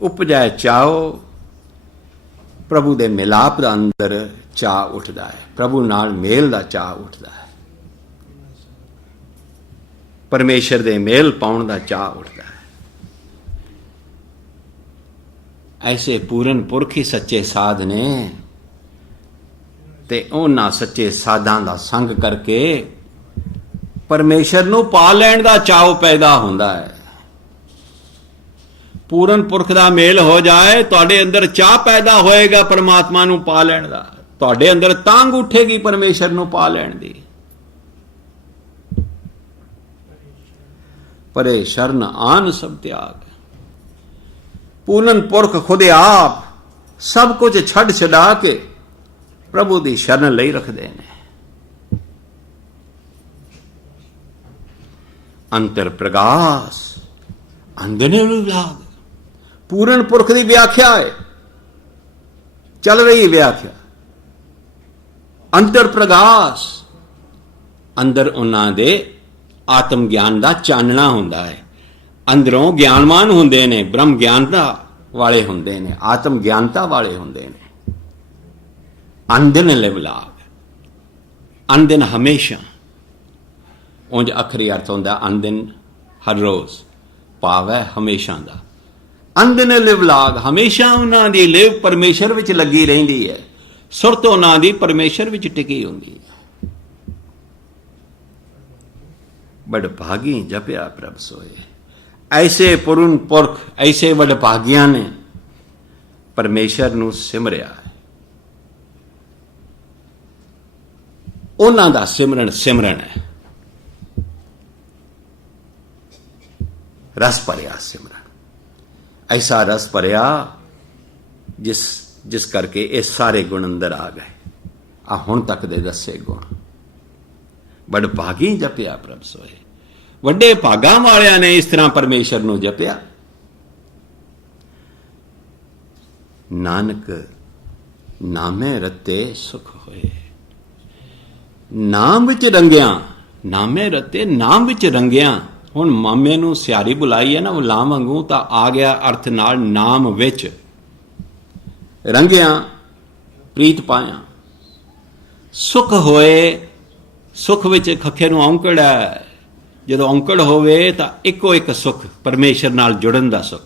उपजाए चाओ प्रभु दे मिलाप दा अंदर चाह उठदा है, प्रभु नाल मेल दा चाह उठदा है, परमेश्वर दे मेल पाउण दा चाह उठदा है। ऐसे पूरन पुरख ही सच्चे साध ने ते उन्हां सच्चे साधां दा संग करके परमेश्वर नूं पा लैण दा चाव पैदा हुंदा है। पूरन पुरख दा मेल हो जाए, तुहाडे अंदर चाह पैदा होएगा परमात्मा नूं पा लैण दा, तुहाडे अंदर तांग उठेगी परमेश्वर नूं पा लैण दी। परे शरण आन सब त्याग, पूरन पुरख खुद आप सब कुछ छड़ छड़ा के प्रभु दी शरण लई रखदे ने। अंतर प्रगास अंदने विभाग, पूरन पुरख की व्याख्या है, चल रही व्याख्या। अंतर प्रगास, अंदर उन्हां दे आत्म ज्ञान का चानना हुंदा है, अंदरों ज्ञानवान हुंदे ने, ब्रह्म ज्ञानता वाले हुंदे ने, आत्म ज्ञानता वाले हुंदे ने। अंदन लिवलाग, अंदन हमेशा, उंज अखरी अर्थ होंदा अंदन हर रोज, भाव है हमेशा दा। अंदन लिवलाग, हमेशा उन्हां दी लिव परमेश्वर विच लगी रहिंदी है, सुरत उन्हां दी परमेश्वर विच टिकी हुंदी है। बड़ भागी जपिया प्रभ सोए, ऐसे पूरन पुरख, ऐसे बड़ भागियां ने परमेश्वर नूं सिमरिया है। उन्हां दा सिमरन सिमरन है, रस भरिया सिमरन, ऐसा रस भरिया जिस करके ये सारे गुण अंदर आ गए। आ हुण तक दे दसे गुण, बड़ भागी जपिया प्रभ सोए, वड्डे भागां वालियां ने इस तरह परमेश्वर नूं जपिया। नानक नामे रते सुख होए, नाम विच रंगिया, नामे रते नाम विच रंगिया। हुण मामे नूं सियारी बुलाई है ना, वो लाम वांगू तां आ गया अर्थ नाल नाम विच रंगिया, प्रीत पाया। सुख होए, सुख विच खखे नूं औंकड़ है, जदों औंकड़ होवे तां इक्को एक सुख, परमेश्वर नाल जुड़न दा सुख,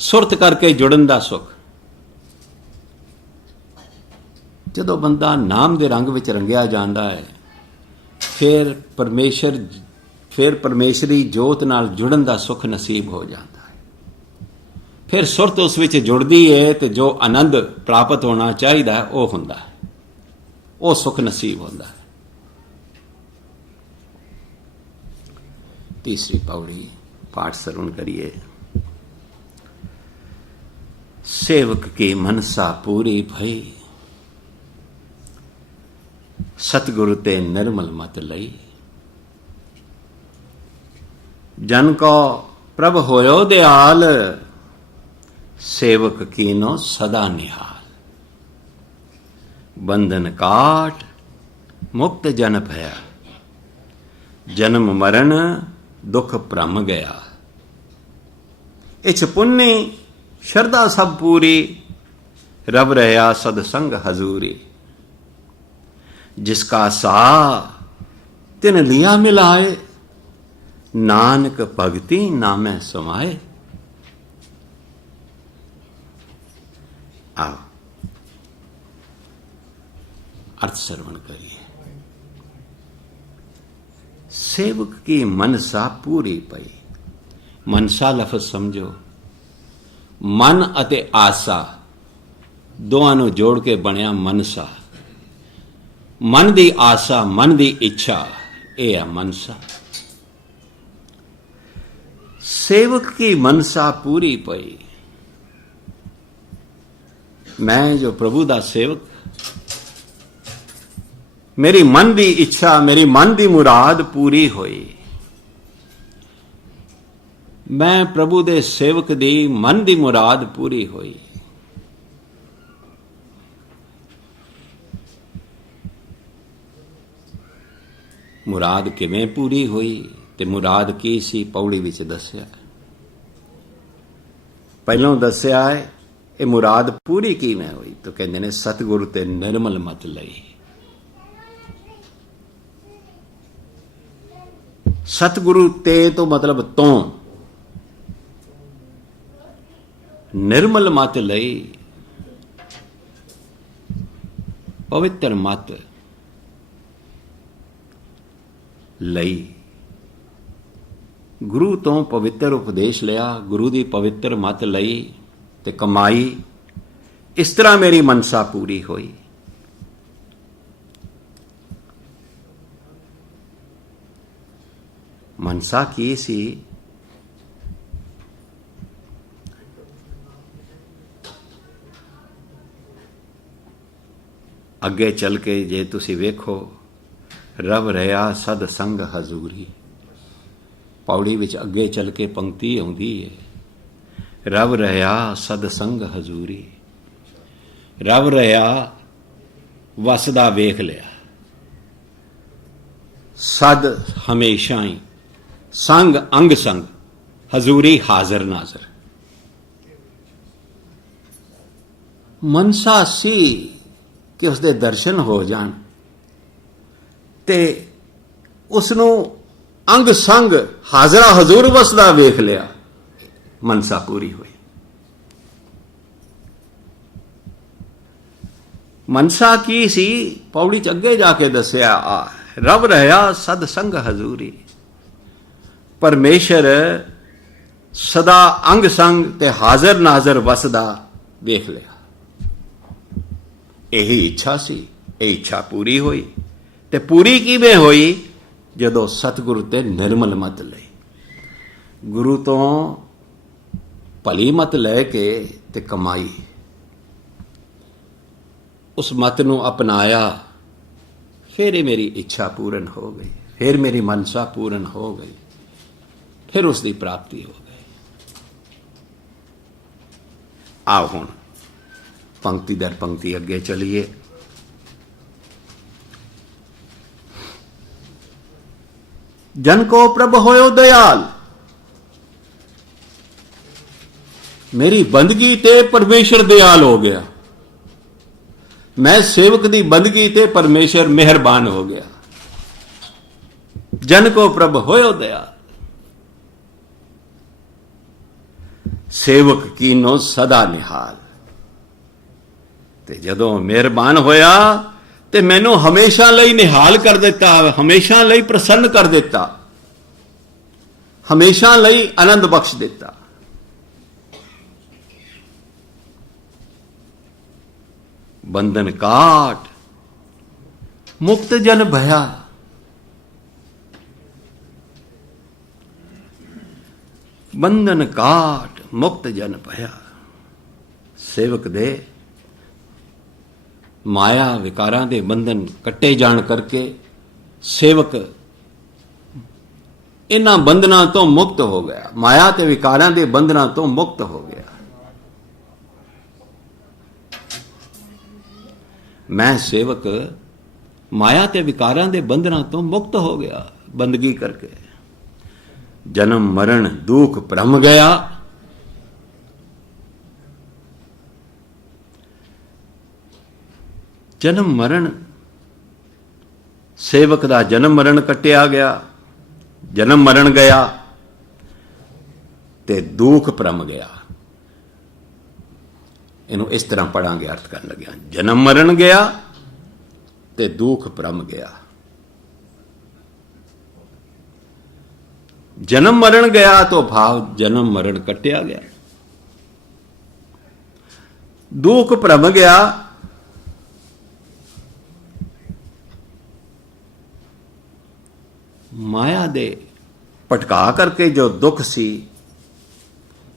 सुरत करके जुड़न दा सुख। जदों बंदा नाम दे रंग विच रंगिया जांदा है, फिर परमेश्वरी जोत नाल जुड़न दा सुख नसीब हो जाता है। फिर सुरत उस विच जुड़दी है तो जो आनंद प्राप्त होना चाहिए वह हुंदा है, वह सुख नसीब होंदा है। तीसरी पौड़ी पाठ श्रवण करिए। सेवक की मनसा पूरी भई, सतगुरु ते निर्मल मत लई। जन को प्रभ होयो दयाल, सेवक कीनो सदा निहाल। बंधन काट मुक्त जन भया, जन्म मरण दुख भ्रम गया। इछ पुन्नी श्रद्धा सब पूरी, रब रहा सदसंग हजूरी। जिसका सा तिन लिया मिलाए, नानक भगति नामे समाए। आओ अर्थ श्रवण करिए। सेवक की मनसा पूरी पई। मनसा लफज समझो, मन अते आसा दोवां नूं जोड़ के बनिया मनसा। मन दी आसा, मन दी इच्छा, यह है मनसा। सेवक की मनसा पूरी पई। मैं जो प्रभु दा सेवक, मेरी मन दी इच्छा, मेरी मन दी मुराद पूरी होई। मैं प्रभु दे सेवक दी मन दी मुराद पूरी होई। मुराद किवें पूरी हुई ते मुराद की सी, पौड़ी विच दस्या। ਪਹਿਲਾਂ ਦੱਸਿਆ ਹੈ ਇਹ ਮੁਰਾਦ ਪੂਰੀ ਕਿਵੇਂ ਹੋਈ? ਤਾਂ ਕਹਿੰਦੇ ਨੇ ਸਤਿਗੁਰੂ ਤੇ ਨਿਰਮਲ ਮਤ ਲਈ। ਸਤਿਗੁਰੂ ਤੇ ਤੋਂ ਮਤਲਬ ਤੋਂ, ਨਿਰਮਲ ਮਤ ਲਈ, ਪਵਿੱਤਰ ਮਤ ਲਈ। ਗੁਰੂ ਤੋਂ ਪਵਿੱਤਰ ਉਪਦੇਸ਼ ਲਿਆ, ਗੁਰੂ ਦੀ ਪਵਿੱਤਰ ਮਤ ਲਈ ਤੇ ਕਮਾਈ। ਇਸ ਤਰ੍ਹਾਂ ਮੇਰੀ ਮਨਸਾ ਪੂਰੀ ਹੋਈ। ਮਨਸਾ ਕੀ ਸੀ? ਅੱਗੇ ਚੱਲ ਕੇ ਜੇ ਤੁਸੀਂ ਵੇਖੋ, ਰਵ ਰਿਹਾ ਸਦ ਸੰਗ ਹਜ਼ੂਰੀ। ਪੌੜੀ ਵਿੱਚ ਅੱਗੇ ਚੱਲ ਕੇ ਪੰਕਤੀ ਆਉਂਦੀ ਹੈ, ਰਵ ਰਿਹਾ ਸਦ ਸੰਗ ਹਜ਼ੂਰੀ। ਰਵ ਰਿਹਾ ਵਸਦਾ ਵੇਖ ਲਿਆ, ਸਦ ਹਮੇਸ਼ਾ ਹੀ, ਸੰਗ ਅੰਗ ਸੰਗ, ਹਜ਼ੂਰੀ ਹਾਜ਼ਰ ਨਾਜ਼ਰ। ਮਨਸਾ ਸੀ ਕਿ ਉਸਦੇ ਦਰਸ਼ਨ ਹੋ ਜਾਣ ਤੇ ਉਸਨੂੰ ਅੰਗ ਸੰਗ ਹਾਜ਼ਰਾ ਹਜ਼ੂਰ ਵਸਦਾ ਵੇਖ ਲਿਆ, ਮਨਸਾ ਪੂਰੀ ਹੋਈ। ਮਨਸਾ ਕੀ ਸੀ? ਪੌੜੀ ਚ ਅੱਗੇ ਜਾ ਕੇ ਦੱਸਿਆ, ਰਬ ਰਹਾ ਸਦ ਸੰਗ ਹਜ਼ੂਰੀ। ਪਰਮੇਸ਼ਰ ਸਦਾ ਅੰਗ ਸੰਗ ਤੇ ਹਾਜ਼ਰ ਨਾਜ਼ਰ ਵਸਦਾ ਵੇਖ ਲਿਆ। ਇਹੀ ਇੱਛਾ ਸੀ, ਇਹ ਇੱਛਾ ਪੂਰੀ ਹੋਈ। ਤੇ ਪੂਰੀ ਕਿਵੇਂ ਹੋਈ? ਜਦੋਂ ਸਤਿਗੁਰੂ ਤੇ ਨਿਰਮਲ ਮਤ ਲਈ। ਗੁਰੂ ਤੋਂ ਭਲੀ ਮਤ ਲੈ ਕੇ ਤੇ ਕਮਾਈ, ਉਸ ਮਤ ਨੂੰ ਅਪਣਾਇਆ, ਫਿਰ ਇਹ ਮੇਰੀ ਇੱਛਾ ਪੂਰਨ ਹੋ ਗਈ, ਫਿਰ ਮੇਰੀ ਮਨਸਾ ਪੂਰਨ ਹੋ ਗਈ, ਫਿਰ ਉਸ ਦੀ ਪ੍ਰਾਪਤੀ ਹੋ ਗਈ। ਆਓ ਹੁਣ ਪੰਕਤੀ ਦਰ ਪੰਕਤੀ ਅੱਗੇ ਚਲੀਏ। ਜਨ ਕੋ ਪ੍ਰਭ ਹੋਇਓ ਦਇਆਲ। ਮੇਰੀ ਬੰਦਗੀ ਤੇ ਪਰਮੇਸ਼ਰ ਦਿਆਲ ਹੋ ਗਿਆ। ਮੈਂ ਸੇਵਕ ਦੀ ਬੰਦਗੀ ਤੇ ਪਰਮੇਸ਼ਰ ਮਿਹਰਬਾਨ ਹੋ ਗਿਆ। ਜਨ ਕੋ ਪ੍ਰਭ ਹੋਇਓ ਦਇਆਲ। ਸੇਵਕ ਕੀਨੋ ਸਦਾ ਨਿਹਾਲ। ਤੇ ਜਦੋਂ ਮਿਹਰਬਾਨ ਹੋਇਆ ਤੇ ਮੈਨੂੰ ਹਮੇਸ਼ਾ ਲਈ ਨਿਹਾਲ ਕਰ ਦਿੱਤਾ, ਹਮੇਸ਼ਾ ਲਈ ਪ੍ਰਸੰਨ ਕਰ ਦਿੱਤਾ, ਹਮੇਸ਼ਾ ਲਈ ਆਨੰਦ ਬਖਸ਼ ਦਿੱਤਾ। ਬੰਧਨ ਕਾਟ ਮੁਕਤ ਜਨ ਭਇਆ। ਬੰਧਨ ਕਾਟ ਮੁਕਤ ਜਨ ਭਇਆ। ਸੇਵਕ ਦੇ ਮਾਇਆ ਵਿਕਾਰਾਂ ਦੇ ਬੰਧਨ ਕੱਟੇ ਜਾਣ ਕਰਕੇ ਸੇਵਕ ਇਹਨਾਂ ਬੰਧਨਾਂ ਤੋਂ ਮੁਕਤ ਹੋ ਗਿਆ, ਮਾਇਆ ਤੇ ਵਿਕਾਰਾਂ ਦੇ ਬੰਧਨਾਂ ਤੋਂ ਮੁਕਤ ਹੋ ਗਿਆ। ਮੈਂ ਸੇਵਕ ਮਾਇਆ ਤੇ ਵਿਕਾਰਾਂ ਦੇ ਬੰਧਨਾਂ ਤੋਂ ਮੁਕਤ ਹੋ ਗਿਆ ਬੰਦਗੀ ਕਰਕੇ। ਜਨਮ ਮਰਨ ਦੁੱਖ ਭਰਮ ਗਿਆ। ਜਨਮ ਮਰਨ, ਸੇਵਕ ਦਾ ਜਨਮ ਮਰਨ ਕੱਟਿਆ ਗਿਆ, ਜਨਮ ਮਰਨ ਗਿਆ ਤੇ ਦੁੱਖ ਭਰਮ ਗਿਆ। ਇਹਨੂੰ ਇਸ ਤਰ੍ਹਾਂ ਪੜਾਂਗੇ, ਅਰਥ ਕਰਨ ਲੱਗਿਆ। ਜਨਮ ਮਰਨ ਗਿਆ ਤੇ ਦੁੱਖ ਭਰਮ ਗਿਆ। ਜਨਮ ਮਰਨ ਗਿਆ ਤੋਂ ਭਾਵ ਜਨਮ ਮਰਨ ਕੱਟਿਆ ਗਿਆ, ਦੁੱਖ ਭਰਮ ਗਿਆ। ਮਾਇਆ ਦੇ ਭਟਕਾ ਕਰਕੇ ਜੋ ਦੁੱਖ ਸੀ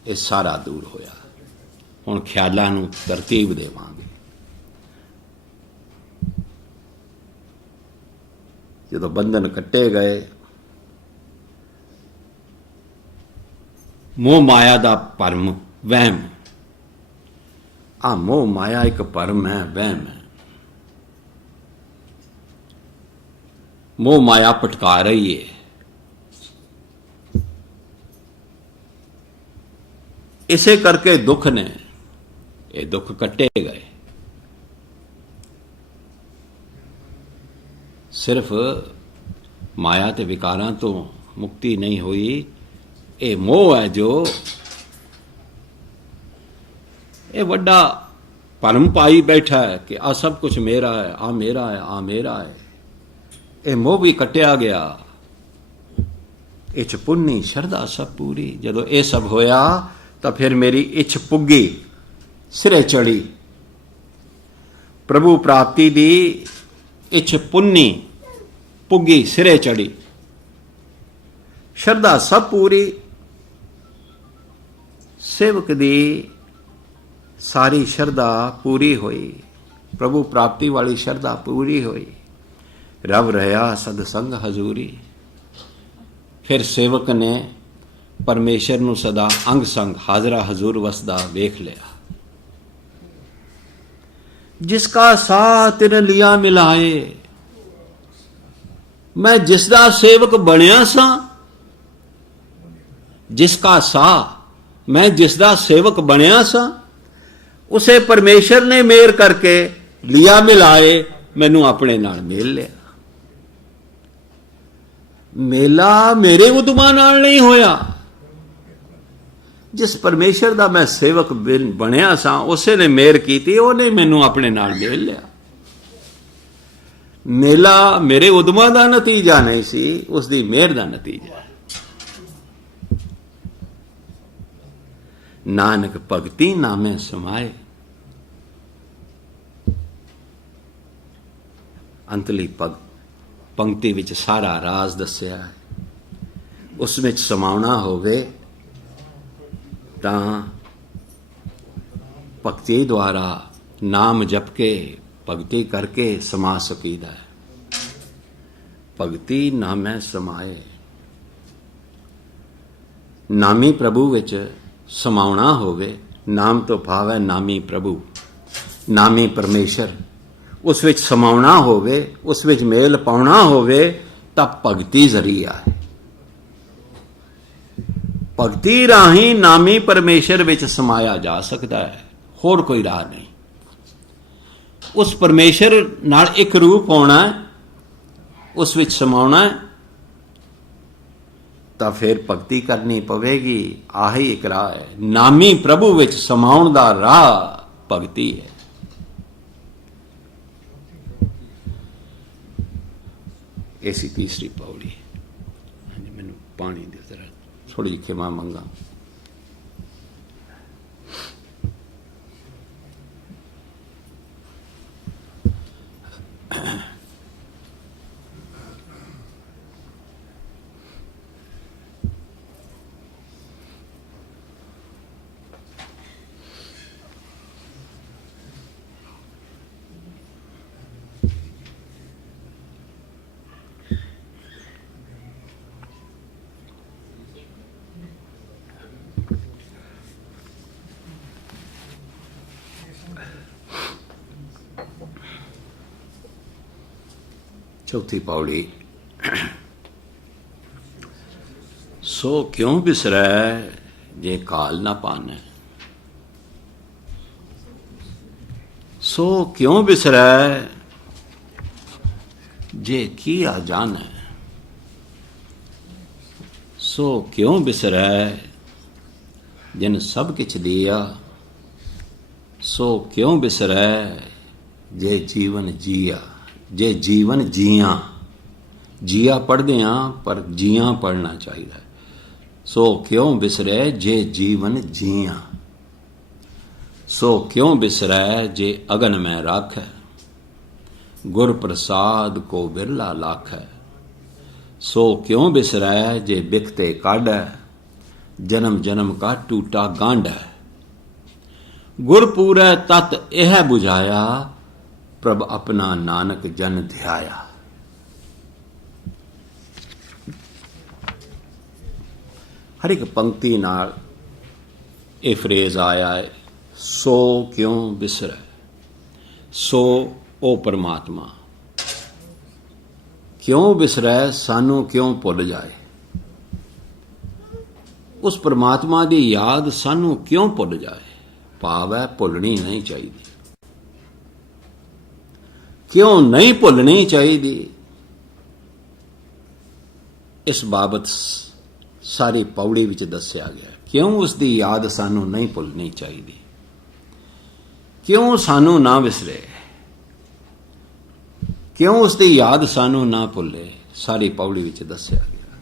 ਇਹ ਸਾਰਾ ਦੂਰ ਹੋਇਆ। ਹੁਣ ਖਿਆਲਾਂ ਨੂੰ ਤਰਤੀਬ ਦੇਵਾਂਗੇ। ਜਦੋਂ ਬੰਧਨ ਕੱਟੇ ਗਏ, ਮੋਹ ਮਾਇਆ ਦਾ ਭਰਮ ਵਹਿਮ, ਆ ਮੋਹ ਮਾਇਆ ਇੱਕ ਭਰਮ ਹੈ, ਵਹਿਮ ਹੈ। ਮੋਹ ਮਾਇਆ ਭਟਕਾ ਰਹੀ ਹੈ। इसे करके दुख ने, ये दुख कट्टे गए। सिर्फ माया ते विकारां तो मुक्ति नहीं हुई, ये मोह है जो ये वड्डा भरम पाई बैठा है कि आ सब कुछ मेरा है, आ मेरा है, आ मेरा है। ये मोह भी कट्टिया गया। इच पुन्नी शरदा सब पूरी। जदों ये सब होया तो फिर मेरी इच पुगी, सिरे चढ़ी। प्रभु प्राप्ति दी इच पुन्नी पुगी, सिरे चढ़ी। शरदा सब पूरी। सेवक दी सारी शरदा पूरी हुई, प्रभु प्राप्ति वाली शरदा पूरी हुई। रव रहा सदसंग हजूरी। फिर सेवक ने परमेश्वर नूं सदा अंग संग हाजरा हजूर वसदा वेख लिया। जिसका सा तिन लिया मिलाए, मैं जिसदा सेवक बनिया सा, जिसका सा मैं जिसदा सेवक बनिया सा, उसे परमेश्वर ने मेर करके लिया मिलाए, मैनू अपने नाल मेल लिया। मेला मेरे उदमां नाल नहीं होया। जिस परमेश्वर दा मैं सेवक बनिया सा, उसे ने मेर कीती, उन्हें मैनू अपने नाल मेल लिया। मेला मेरे उदमां दा नतीजा नहीं सी, उसदी मेहर दा नतीजा है। नानक भगती नामे समाए। अंतली पंक्ति विच सारा राज दस्या है। उस विच समाउणा होवे तां भगती द्वारा नाम जप के भगती करके समा सकीदा है। भगती नामै समाए। नामी प्रभु विच समाउणा होवे, नाम तो भाव है नामी प्रभु, नामी परमेश्वर। उस विच समाउणा होवे, उस विच मेल पाउणा होवे तब भगती जरिया है। भगती राही नामी परमेश्वर विच समाया जा सकता है, होर कोई राह नहीं। उस परमेश्वर नाल एक रूप होना है, उस विच समाउणा है, तो फिर भगती करनी पवेगी। आही एक राह है। नामी प्रभु विच समाउण दा राह भगती है। ऐसी तीसरी पौड़ी। मैनू पानी दे जरा, थोड़ी जी खिमा मंगा। चौथी पौड़ी। सो क्यों बिसरै जे काल ना पाने। सो क्यों बिसरै जे किया जाने। सो क्यों बिसरै जिन सब किछ दिया। सो क्यों बिसरै जे जीवन जिया। जे जीवन जिया, जिया पढ़ते हैं पर जिया पढ़ना चाहिए। सो क्यों बिसरै जे जीवन जिया। सो क्यों बिसरै जे अगन में राखै। गुर प्रसाद को बिरला लाखै। सो क्यों बिसरै जे बिखते काढ़ै। जन्म जन्म का टूटा गांढ है। गुर पूरै तत यह बुझाया। प्रभ अपना नानक जन ध्याया। हर एक पंक्ति नाल ये फ्रेज आया है, सो क्यों बिसरै। सो ओ परमात्मा क्यों बिसरै, सानू क्यों भुल जाए। उस परमात्मा की याद सानू क्यों भुल जाए? भाव है भुलनी नहीं चाहिए। क्यों नहीं भुलनी चाहिए? इस बाबत सारी पौड़ी विच दस्या गया। क्यों उसकी याद सानू नहीं भुलनी चाहिए? क्यों सानू ना विसरे? क्यों उसकी याद सानू ना भुले? सारी पौड़ी विच दस्या गया।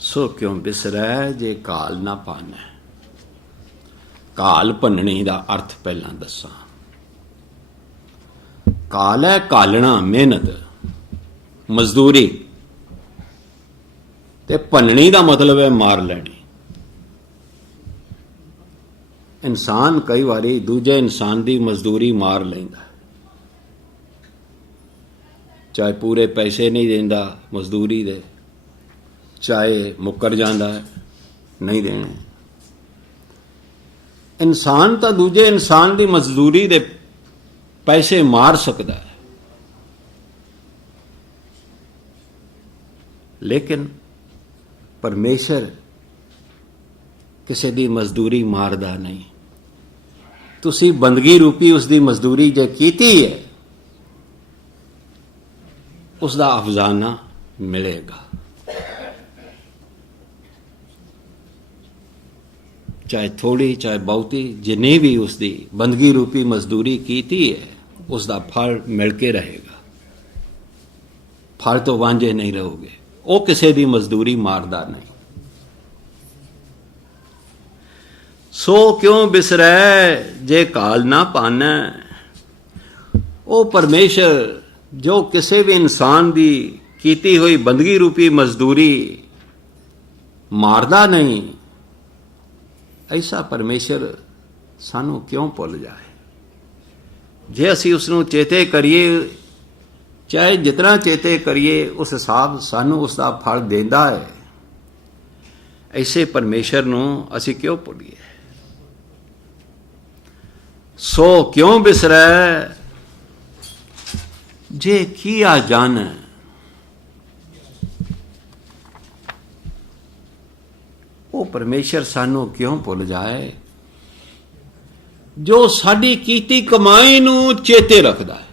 सो क्यों बिसरै जे काल ना पाना। काल भनने का अर्थ पहला दसा। काल है कालना, मेहनत, मजदूरी, ते भननी का मतलब है मार लैनी। इंसान कई बारी दूजे इंसान की मजदूरी मार लेंदा, चाहे पूरे पैसे नहीं देंदा मजदूरी दे, चाहे मुकर जाता है नहीं देने। इंसान तो दूजे इंसान की मजदूरी दे पैसे मार सकता है, लेकिन परमेश्वर किसी की मजदूरी मारदा नहीं। तुसी बंदगी रूपी उसकी मजदूरी जे कीती है, उसका अफजाना मिलेगा। चाहे थोड़ी चाहे बहुती, जिन्हें भी उसकी बंदगी रूपी मजदूरी कीती है, उसका फल मिल के रहेगा। फल तो वांझे नहीं रहोगे। वो किसी की मजदूरी मारदा नहीं। सो क्यों बिसरै जे काल ना पाना। वो परमेश्वर जो किसी भी इंसान की कीती हुई बंदगी रूपी मजदूरी मारदा नहीं, ऐसा परमेश्वर सानू क्यों भुल जाए? जे असी उसनू चेते करिए, चाहे जितना चेते करिए, उस हिसाब सानू उसका फल देंदा है। ऐसे परमेश्वर नू असी क्यों भुलिए? सो क्यों बिसरै जे किया जान। वो परमेश्वर सानू क्यों भुल जाए जो साडी कीती कमाई नू चेते रखदा है।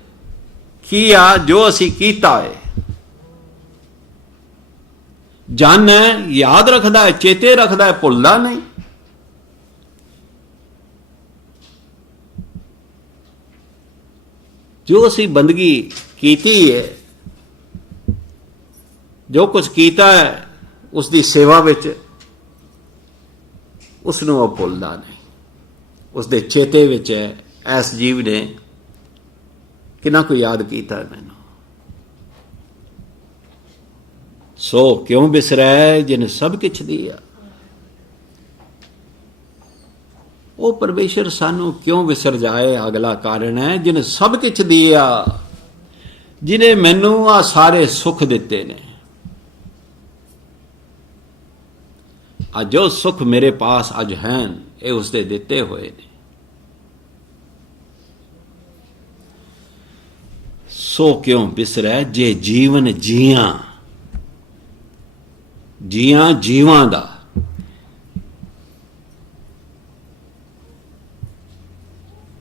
किया जो असी कीता है, जान है, याद रखदा है, चेते रखदा है, भुलदा नहीं। जो असी बंदगी कीती है, जो कुछ कीता है उसकी सेवा विच, उसनू वो भुलदा नहीं। उसके चेते विच है इस जीव ने किना को याद कीता मैनू। सो क्यों बिसरै जिन सब किछ दिया। वो परमेश्वर सानू क्यों विसर जाए? अगला कारण है जिन सब किछ दिया, जिन्हें मैनू आ सारे सुख दिते ने। आज जो सुख मेरे पास अज हैं, ये उसके दिते हुए ने। सो क्यों बिसरै जे जीवन जिया। जिया जीवां दा,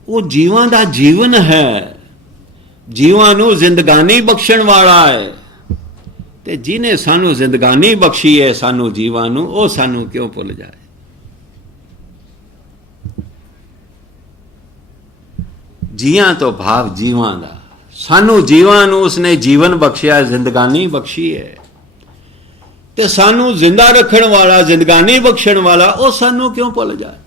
वो जीवां दा जीवन है। जीवां नू जिंदगानी बख्शण वाला है। ते जिन्हें सानू जिंदगानी बख्शी है सानू जीवां नू, वो सानू क्यों भुल जाए? जियां तो भाव जीवां दा, सानू जीवां नू उसने जीवन बख्शिया, जिंदगानी बख्शी है। ते सानू जिंदा रखण वाला, जिंदगानी बख्शण वाला, वो सानू क्यों भुल जाए?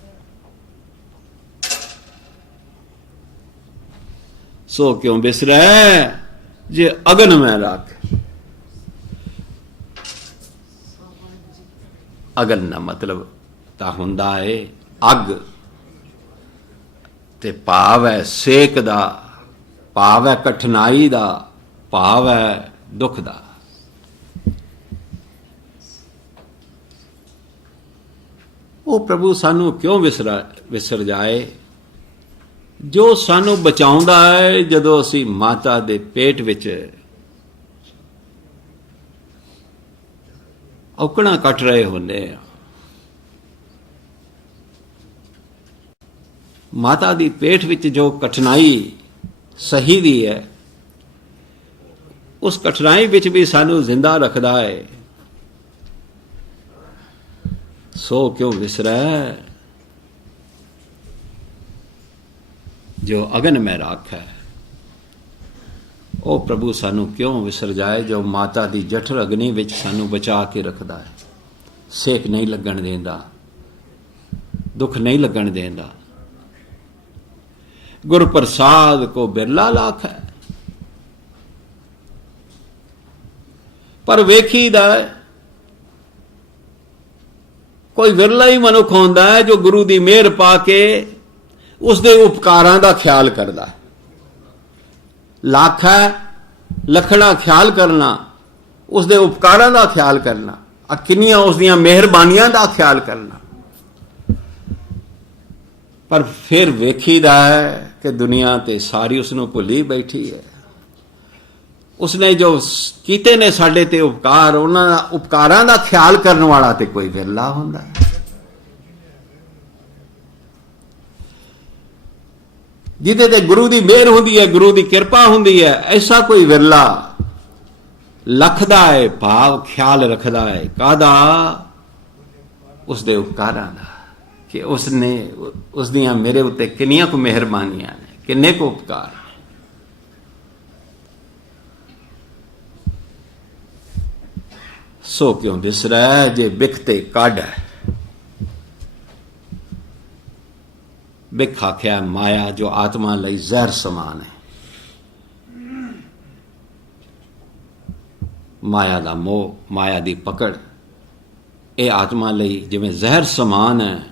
सो क्यों बिसरै जे अगन में रख। अगन का मतलब ता हुंदा है अग, ते भाव है सेक दा, भाव है कठिनाई दा, भाव है दुख दा। वो प्रभु सानू क्यों विसर जाए जो सानू बचाउंदा है जदों असी माता दे पेट विच ਔਕੜਾਂ ਕੱਟ ਰਹੇ ਹੁੰਦੇ ਆ। ਮਾਤਾ ਦੀ ਪੇਟ ਵਿੱਚ ਜੋ ਕਠਿਨਾਈ ਸਹੀ ਦੀ ਹੈ, ਉਸ ਕਠਿਨਾਈ ਵਿੱਚ ਵੀ ਸਾਨੂੰ ਜ਼ਿੰਦਾ ਰੱਖਦਾ ਹੈ। ਸੋ ਕਿਉਂ ਵਿਸਰੈ ਜੋ ਅਗਨ ਮੈਂ ਰਾਖੈ। ਉਹ ਪ੍ਰਭੂ ਸਾਨੂੰ ਕਿਉਂ ਵਿਸਰ ਜਾਏ ਜੋ ਮਾਤਾ ਦੀ ਜਠਰ ਅਗਨੀ ਵਿੱਚ ਸਾਨੂੰ ਬਚਾ ਕੇ ਰੱਖਦਾ ਹੈ, ਸੇਕ ਨਹੀਂ ਲੱਗਣ ਦੇਂਦਾ, ਦੁੱਖ ਨਹੀਂ ਲੱਗਣ ਦੇਂਦਾ। ਗੁਰ ਪ੍ਰਸਾਦ ਕੋ ਬਿਰਲਾ ਲਾਖ ਹੈ। ਪਰ ਵੇਖੀਦਾ ਕੋਈ ਵਿਰਲਾ ਹੀ ਮਨੁੱਖ ਹੁੰਦਾ ਹੈ ਜੋ ਗੁਰੂ ਦੀ ਮਿਹਰ ਪਾ ਕੇ ਉਸਦੇ ਉਪਕਾਰਾਂ ਦਾ ਖਿਆਲ ਕਰਦਾ। ਲੱਖ ਹੈ, ਲੱਖਣਾ ਖਿਆਲ ਕਰਨਾ, ਉਸਦੇ ਉਪਕਾਰਾਂ ਦਾ ਖਿਆਲ ਕਰਨਾ, ਕਿੰਨੀਆਂ ਉਸਦੀਆਂ ਮਿਹਰਬਾਨੀਆਂ ਦਾ ਖਿਆਲ ਕਰਨਾ। ਪਰ ਫਿਰ ਵੇਖੀਦਾ ਹੈ ਕਿ ਦੁਨੀਆ ਤੇ ਸਾਰੀ ਉਸਨੂੰ ਭੁੱਲੀ ਬੈਠੀ ਹੈ। ਉਸਨੇ ਜੋ ਕੀਤੇ ਨੇ ਸਾਡੇ ਤੇ ਉਪਕਾਰ, ਉਹਨਾਂ ਦਾ ਉਪਕਾਰਾਂ ਦਾ ਖਿਆਲ ਕਰਨ ਵਾਲਾ ਤੇ ਕੋਈ ਵਿਰਲਾ ਹੁੰਦਾ ਹੈ। ਜਿਹਦੇ ਤੇ ਗੁਰੂ ਦੀ ਮਿਹਰ ਹੁੰਦੀ ਹੈ, ਗੁਰੂ ਦੀ ਕਿਰਪਾ ਹੁੰਦੀ ਹੈ, ਐਸਾ ਕੋਈ ਵਿਰਲਾ ਲੱਖਦਾ ਹੈ ਭਾਵ ਖਿਆਲ ਰੱਖਦਾ ਹੈ। ਕਾਹਦਾ? ਉਸਦੇ ਉਪਕਾਰਾਂ ਦਾ, ਕਿ ਉਸਨੇ ਉਸਦੀਆਂ ਮੇਰੇ ਉੱਤੇ ਕਿੰਨੀਆਂ ਕੁ ਮਿਹਰਬਾਨੀਆਂ ਨੇ, ਕਿੰਨੇ ਕੁ ਉਪਕਾਰ ਨੇ। ਸੋ ਕਿਉਂ ਵਿਸਰੈ ਜੇ ਬਿਖ ਤੇ ਕੱਢ। ਬਿਖ ਆਖਿਆ ਮਾਇਆ ਜੋ ਆਤਮਾ ਲਈ ਜ਼ਹਿਰ ਸਮਾਨ ਹੈ। ਮਾਇਆ ਦਾ ਮੋਹ, ਮਾਇਆ ਦੀ ਪਕੜ, ਇਹ ਆਤਮਾ ਲਈ ਜਿਵੇਂ ਜ਼ਹਿਰ ਸਮਾਨ ਹੈ।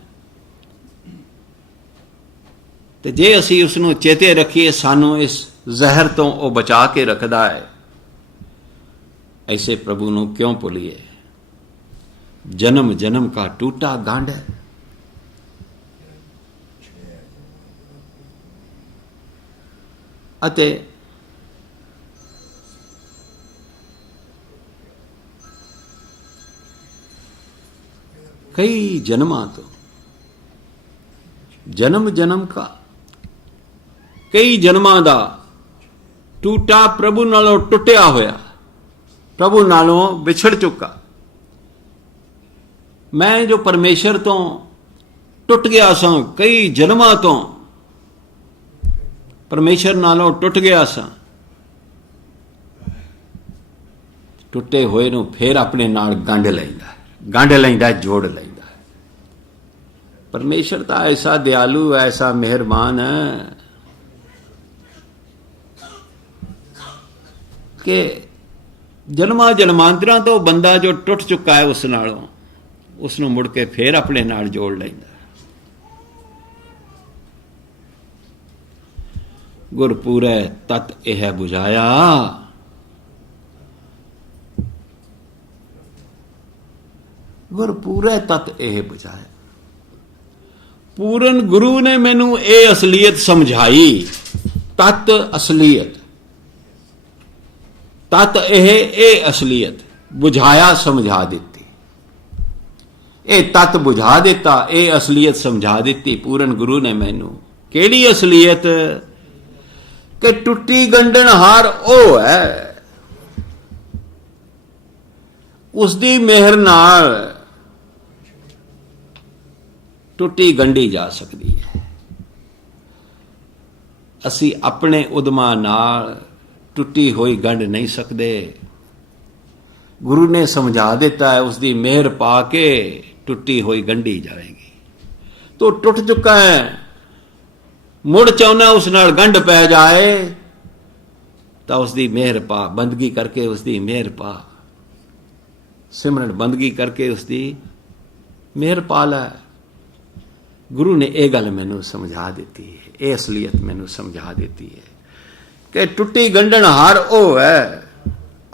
ਤੇ ਜੇ ਅਸੀਂ ਉਸ ਨੂੰ ਚੇਤੇ ਰੱਖੀਏ, ਸਾਨੂੰ ਇਸ ਜ਼ਹਿਰ ਤੋਂ ਉਹ ਬਚਾ ਕੇ ਰੱਖਦਾ ਹੈ। ऐसे प्रभु ਨੂੰ क्यों ਭੁੱਲੀਏ। जन्म जन्म का टूटा गांड है। ਅਤੇ ਕਈ ਜਨਮਾਂ ਤੋਂ, ਜਨਮ ਜਨਮ का ਕਈ ਜਨਮਾਂ ਦਾ ਟੂਟਾ, ਪ੍ਰਭੂ ਨਾਲੋਂ ਟੁੱਟਿਆ ਹੋਇਆ, ਪ੍ਰਭੂ ਨਾਲੋਂ ਵਿਛੜ ਚੁੱਕਾ। ਮੈਂ ਜੋ ਪਰਮੇਸ਼ਰ ਤੋਂ ਟੁੱਟ ਗਿਆ ਸਾਂ, ਕਈ ਜਨਮਾਂ ਤੋਂ ਪਰਮੇਸ਼ਰ ਨਾਲੋਂ ਟੁੱਟ ਗਿਆ ਸਾਂ। ਟੁੱਟੇ ਹੋਏ ਨੂੰ ਫੇਰ ਆਪਣੇ ਨਾਲ ਗੰਢ ਲੈਂਦਾ, ਜੋੜ ਲੈਂਦਾ। ਪਰਮੇਸ਼ਰ ਤਾਂ ਐਸਾ ਦਿਆਲੂ, ਐਸਾ ਮਿਹਰਬਾਨ ਹੈ ਕਿ ਜਨਮਾਂ ਜਨਮਾਂਤਰਾਂ ਤੋਂ ਬੰਦਾ ਜੋ ਟੁੱਟ ਚੁੱਕਾ ਹੈ ਉਸ ਨਾਲੋਂ, ਉਸ ਨੂੰ ਮੁੜ ਕੇ ਫੇਰ ਆਪਣੇ ਨਾਲ ਜੋੜ ਲੈਂਦਾ। ਗੁਰਪੂਰੈ ਤਤ ਇਹ ਬੁਝਾਇਆ। ਗੁਰਪੂਰੈ ਤਤ ਇਹ ਬੁਝਾਇਆ। ਪੂਰਨ ਗੁਰੂ ਨੇ ਮੈਨੂੰ ਇਹ ਅਸਲੀਅਤ ਸਮਝਾਈ। ਤਤ ਅਸਲੀਅਤ, ਤਤ ਇਹ ਅਸਲੀਅਤ ਬੁਝਾਇਆ, ਸਮਝਾ ਦਿੱਤੀ। ਇਹ ਤਤ ਬੁਝਾ ਦਿੱਤਾ, ਇਹ ਅਸਲੀਅਤ ਸਮਝਾ ਦਿੱਤੀ ਪੂਰਨ ਗੁਰੂ ਨੇ ਮੈਨੂੰ। ਕਿਹੜੀ ਅਸਲੀਅਤ? ਕਿ ਟੁੱਟੀ ਗੰਢਣਹਾਰ ਉਹ ਹੈ, ਉਸਦੀ ਮਿਹਰ ਨਾਲ ਟੁੱਟੀ ਗੰਢੀ ਜਾ ਸਕਦੀ ਹੈ। ਅਸੀਂ ਆਪਣੇ ਉਦਮਾਂ ਨਾਲ ਟੁੱਟੀ ਹੋਈ ਗੰਢ ਨਹੀਂ ਸਕਦੇ। ਗੁਰੂ ਨੇ ਸਮਝਾ ਦਿੱਤਾ ਹੈ, ਉਸਦੀ ਮਿਹਰ ਪਾ ਕੇ ਟੁੱਟੀ ਹੋਈ ਗੰਢੀ ਜਾਏਗੀ। ਤੋ ਟੁੱਟ ਚੁੱਕਾ ਹੈ, ਮੁੜ ਚਾਹੁੰਦਾ ਉਸ ਨਾਲ ਗੰਢ ਪੈ ਜਾਏ, ਤਾਂ ਉਸਦੀ ਮਿਹਰ ਪਾ, ਬੰਦਗੀ ਕਰਕੇ ਉਸਦੀ ਮਿਹਰ ਪਾ, ਸਿਮਰਨ ਬੰਦਗੀ ਕਰਕੇ ਉਸਦੀ ਮਿਹਰ ਪਾ ਲੈ। ਗੁਰੂ ਨੇ ਇਹ ਗੱਲ ਮੈਨੂੰ ਸਮਝਾ ਦਿੱਤੀ ਹੈ, ਇਹ ਅਸਲੀਅਤ ਮੈਨੂੰ ਸਮਝਾ ਦਿੱਤੀ ਹੈ ਕਿ ਟੁੱਟੀ ਗੰਢਣਹਾਰ ਉਹ ਹੈ।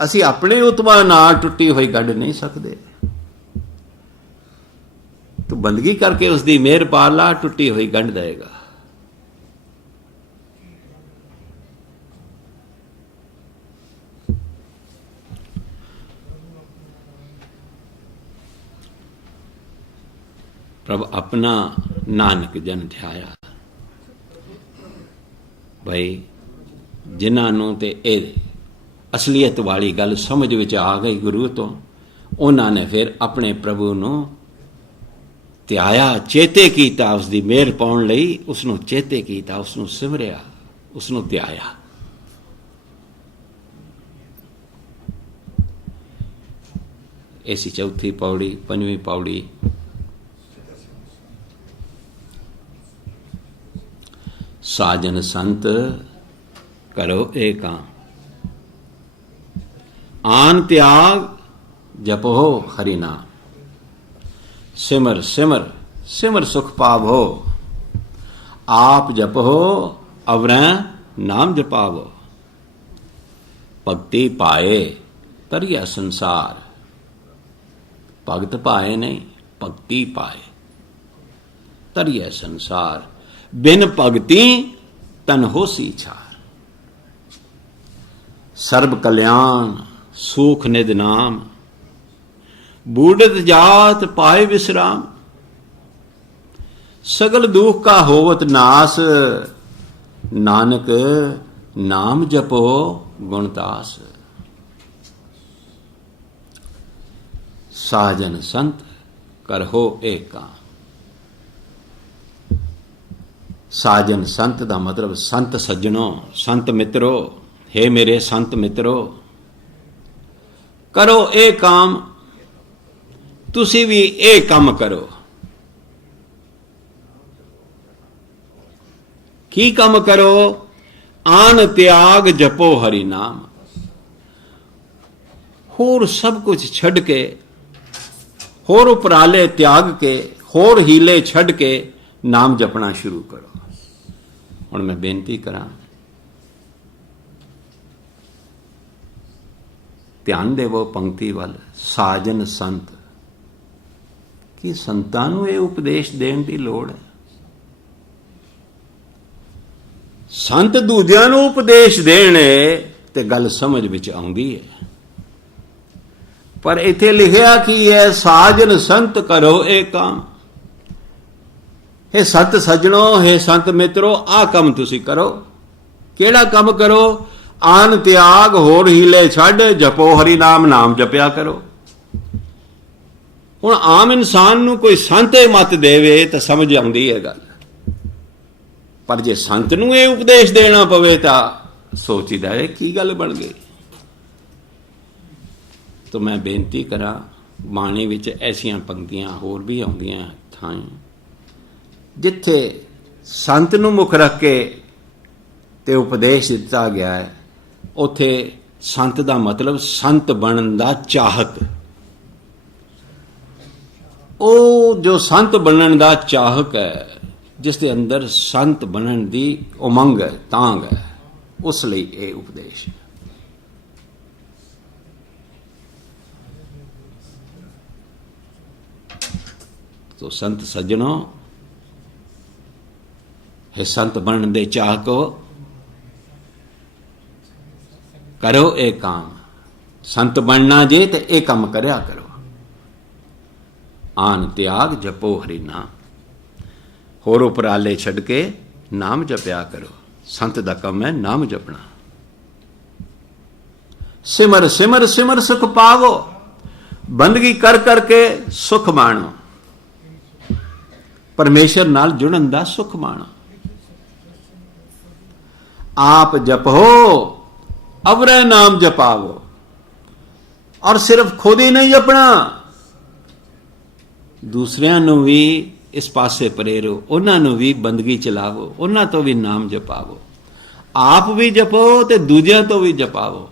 ਅਸੀਂ ਆਪਣੇ ਉਤਮਾ ਨਾਲ ਟੁੱਟੀ ਹੋਈ ਗੰਢ ਨਹੀਂ ਸਕਦੇ। ਤੂੰ ਬੰਦਗੀ ਕਰਕੇ ਉਸਦੀ ਮਿਹਰ ਪਾ ਲਾ, ਟੁੱਟੀ ਹੋਈ ਗੰਢ ਦੇਗਾ। प्रभ अपना नानक जन ध्याया। भाई जिन्हां नूं ते ਇਹ असलीयत वाली गल समझ विच आ गई गुरु तो, उन्हां ने फिर अपने प्रभु नूं ਧਿਆਇਆ, ਚੇਤੇ ਕੀਤਾ, ਉਸ ਦੀ ਮਿਹਰ ਪਾਉਣ ਲਈ ਉਸਨੂੰ ਚੇਤੇ ਕੀਤਾ, ਉਸਨੂੰ ਸਿਮਰਿਆ, ਉਸਨੂੰ ਧਿਆਇਆ। ਇਹ ਸੀ ਚੌਥੀ ਪੌੜੀ। ਪੰਜਵੀਂ ਪੌੜੀ ਸਾਜਨ ਸੰਤ ਕਰੋ ਏਕਾਂ, आन त्याग जपो हरि नाम, सिमर सिमर सिमर सुख पावो, आप जपो अवरै नाम जपावो, भक्ति पाए तरिया संसार, भगत पाए नहीं भक्ति पाए तरिया संसार, बिन भगति तन होसी छार, सर्ब कल्याण सुख निध नाम, बूढ़त जात पाए विश्राम, सगल दुख का होवत नास, नानक नाम जपो गुणदास। साजन संत करहो एका। साजन संत का मतलब संत सज्जनों, संत मित्रों, हे मेरे संत मित्रों, करो ये काम, तुसी भी ये काम करो। की काम करो? आन त्याग जपो हरि नाम, होर सब कुछ छड़ के, होर उपराले त्याग के, होर हीले छड़ के नाम जपना शुरू करो। हुण मैं बेनती करा, ध्यान देवो पंक्ति वाल। साजन संत कि संतां नूं ये उपदेश देण दी लोड़ है। संत दूजियां नूं उपदेश देण ते गल समझ विच आउंदी है, पर इत्थे लिखिया कि है साजन संत करो ये काम। हे संत सज्जणों, हे संत मित्रों, आ काम तुसी करो। केड़ा काम करो? आन त्याग होर हीले छड़ जपो हरि नाम, नाम जपया करो। हुण आम इंसान नूं कोई संत मत देवे तो समझ आउंदी है गल, पर जे संत नूं ये उपदेश देना पवे तां सोचीदा है की गल बन गई। तो मैं बेनती करा, बाणी विच ऐसियां पंक्तियां होर भी आउंदियां थां जिथे संत नूं मुख रख के ते उपदेश दिता गया है, उथे संत दा मतलब संत बनन दा चाहत। ओ जो संत बनन दा चाहक है, जिसके अंदर संत बनन दी उमंग है, तांग है, उस लई ये उपदेश है। तो संत सज्जनों, हे संत बनन दे चाहको, करो ये काम। संत बनना जे ते ये काम करया करो। आन त्याग जपो हरि नाम, होर उपराले छड़ के नाम जपया करो। संत दा काम है नाम जपना। सिमर सिमर सिमर सुख पावो, बंदगी कर करके सुख माणो, परमेश्वर नाल जुड़न दा सुख माणो। आप जपो अवरै नाम जपावो, और सिर्फ खुद ही नहीं जपना, दूसरियां नूं भी इस पासे प्रेरो, उन्हां नूं भी बंदगी चलावो, उन्हां तो भी नाम जपावो। आप भी जपो ते दूजियां तो भी जपावो।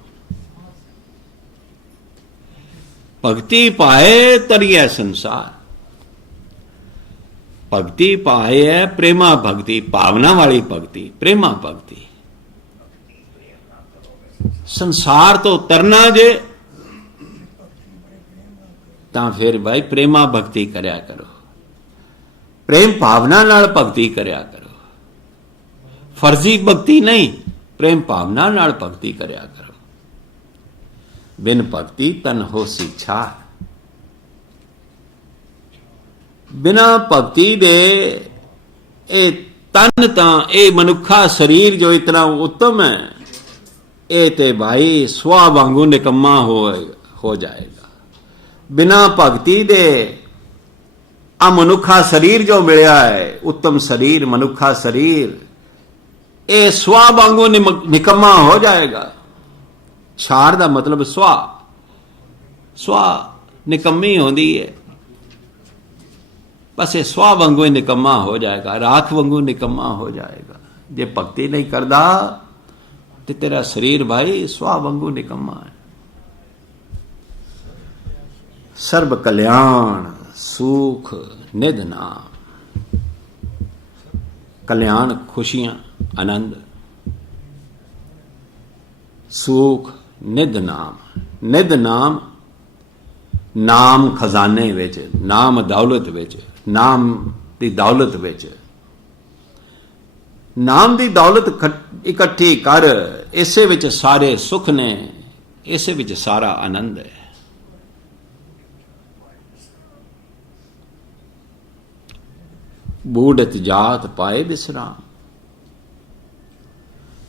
भक्ति पाए तरिए संसार। भक्ति पाए है प्रेमा भक्ति, भावना वाली भक्ति, प्रेमा भक्ति। संसार तो तरना जे तां फिर भाई प्रेमा भक्ति करया करो, प्रेम भावना नाल भक्ति करया करो। फर्जी भक्ति नहीं, प्रेम भावना नाल भक्ति करया करो। बिन भक्ति तन होसी छार। बिना भगती दे ये तन तां ये मनुखा शरीर जो इतना उत्तम है, ये ते भाई सुआ वांगू निकम्मा हो जाएगा। बिना भगती दे आ मनुखा शरीर जो मिलया है, उत्तम शरीर मनुखा शरीर, ये सुआ वांगू निकम्मा हो जाएगा। छार का मतलब सुआ, सुआ निकम्मी होती है, बस ये सुआ वांगू निकम्मा हो जाएगा, राख वांगू निकम्मा हो जाएगा। जे भक्ति नहीं करदा तो तेरा शरीर भाई सुआ वांगू निकम्मा है। सर्व कल्याण सुख निध नाम, कल्याण खुशियां आनंद, सुख निध नाम। निध नाम, नाम खजाने विच, नाम दौलत विच, नाम दी दौलत विच, नाम दी दौलत इकट्ठी कर, इसे विच सारे सुख ने, इसे विच सारा आनंद है। बूढ़त जात पाए विश्राम,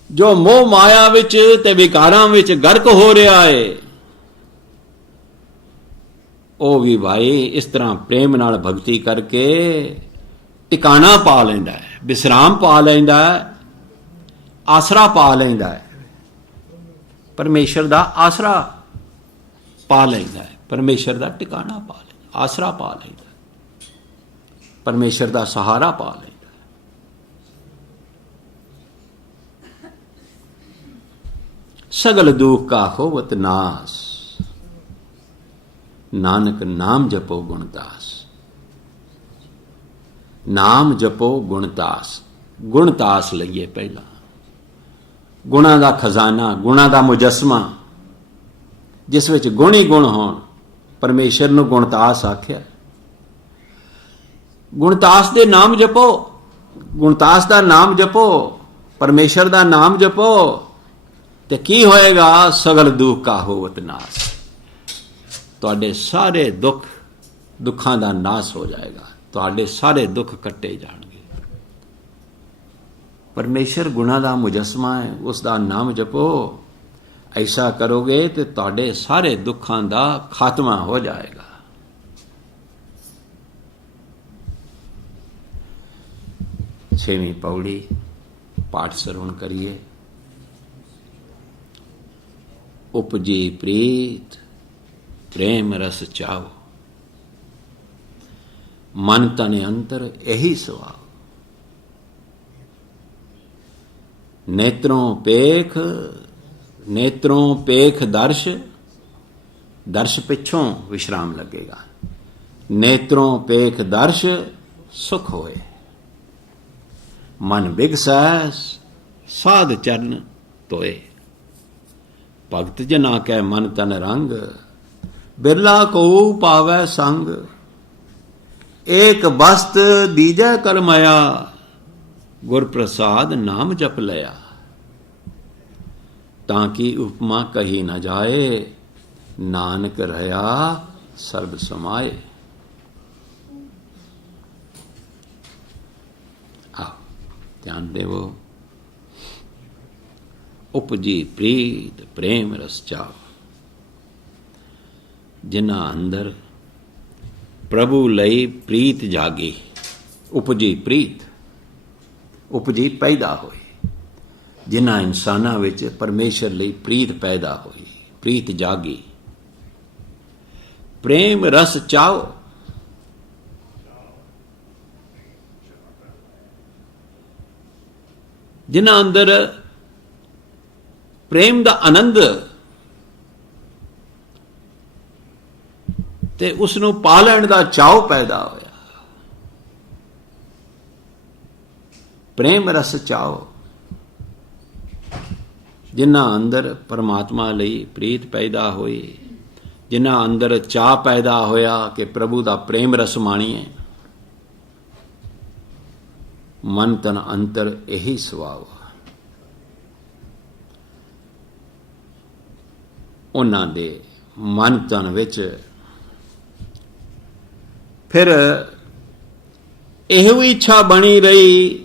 जो मोह माया विच ते विकारां विच गर्क हो रहा है, ਉਹ भी भाई इस तरह प्रेम नाल भगती करके टिकाणा पा लैंदा है, विश्राम पा लैंदा है, आसरा पा लैंदा है, परमेश्वर दा आसरा पा लैंदा है, परमेश्वर दा टिकाणा पा लैंदा, आसरा पा लैंदा, परमेश्वर दा सहारा पा लैंदा। सगल दुख का होवत नास, नानक नाम जपो गुणदास। नाम जपो गुणदास, गुणदास लईए पहला, गुणा का खजाना, गुणा का मुजस्मा, जिस विच गुण ही गुण होण, परमेश्वर नूं गुणदास आख्या। गुणदास दे नाम जपो, गुणदास का नाम जपो, परमेश्वर का नाम जपो, तो की होएगा? सगल दुख का होवत नास, तुहाडे सारे दुख, दुखां दा नाश हो जाएगा, तुहाडे सारे दुख कट्टे जाणगे। परमेश्वर गुणा दा मुजस्मा है, उसका नाम जपो, ऐसा करोगे तो तुहाडे सारे दुखां दा खात्मा हो जाएगा। छेवीं पौड़ी पाठ श्रवण करिए। उपजी प्रीत प्रेम रस चाओ, मन तन अंतर यही स्वभाव। नेत्रों पेख दर्श, दर्श पिछों विश्राम लगेगा। नेत्रों पेख दर्श सुख होए, मन बिगसैस साध चरण तोए। भगत जना कै मन तन रंग, बिरला को पावै संग। एक बस्त दीजै करमया, गुर प्रसाद नाम जप लया। ताकि उपमा कही न जाए, नानक रहया सर्ब समाए। आओ ध्यान देवो। उपजी प्रीत प्रेम रस चाओ, जिन्हां अंदर प्रभु लई प्रीत जागी। उपजी प्रीत, उपजी पैदा होई, जिन्हां इंसानां विच परमेश्वर लई प्रीत पैदा होई, प्रीत जागी। प्रेम रस चाओ, जिन्हां अंदर प्रेम दा आनंद ते उसनूं पा लैण दा चाव पैदा होया। प्रेम रस चाओ, जिन्हां अंदर परमात्मा लई प्रीत पैदा होई, जिन्हां अंदर चाह पैदा होया कि प्रभु दा प्रेम रस माणीए। मन तन अंतर यही सुभाव। उन्हां दे मन तन विच फिर ਇਹੋ ਇੱਛਾ ਬਣੀ ਰਹੀ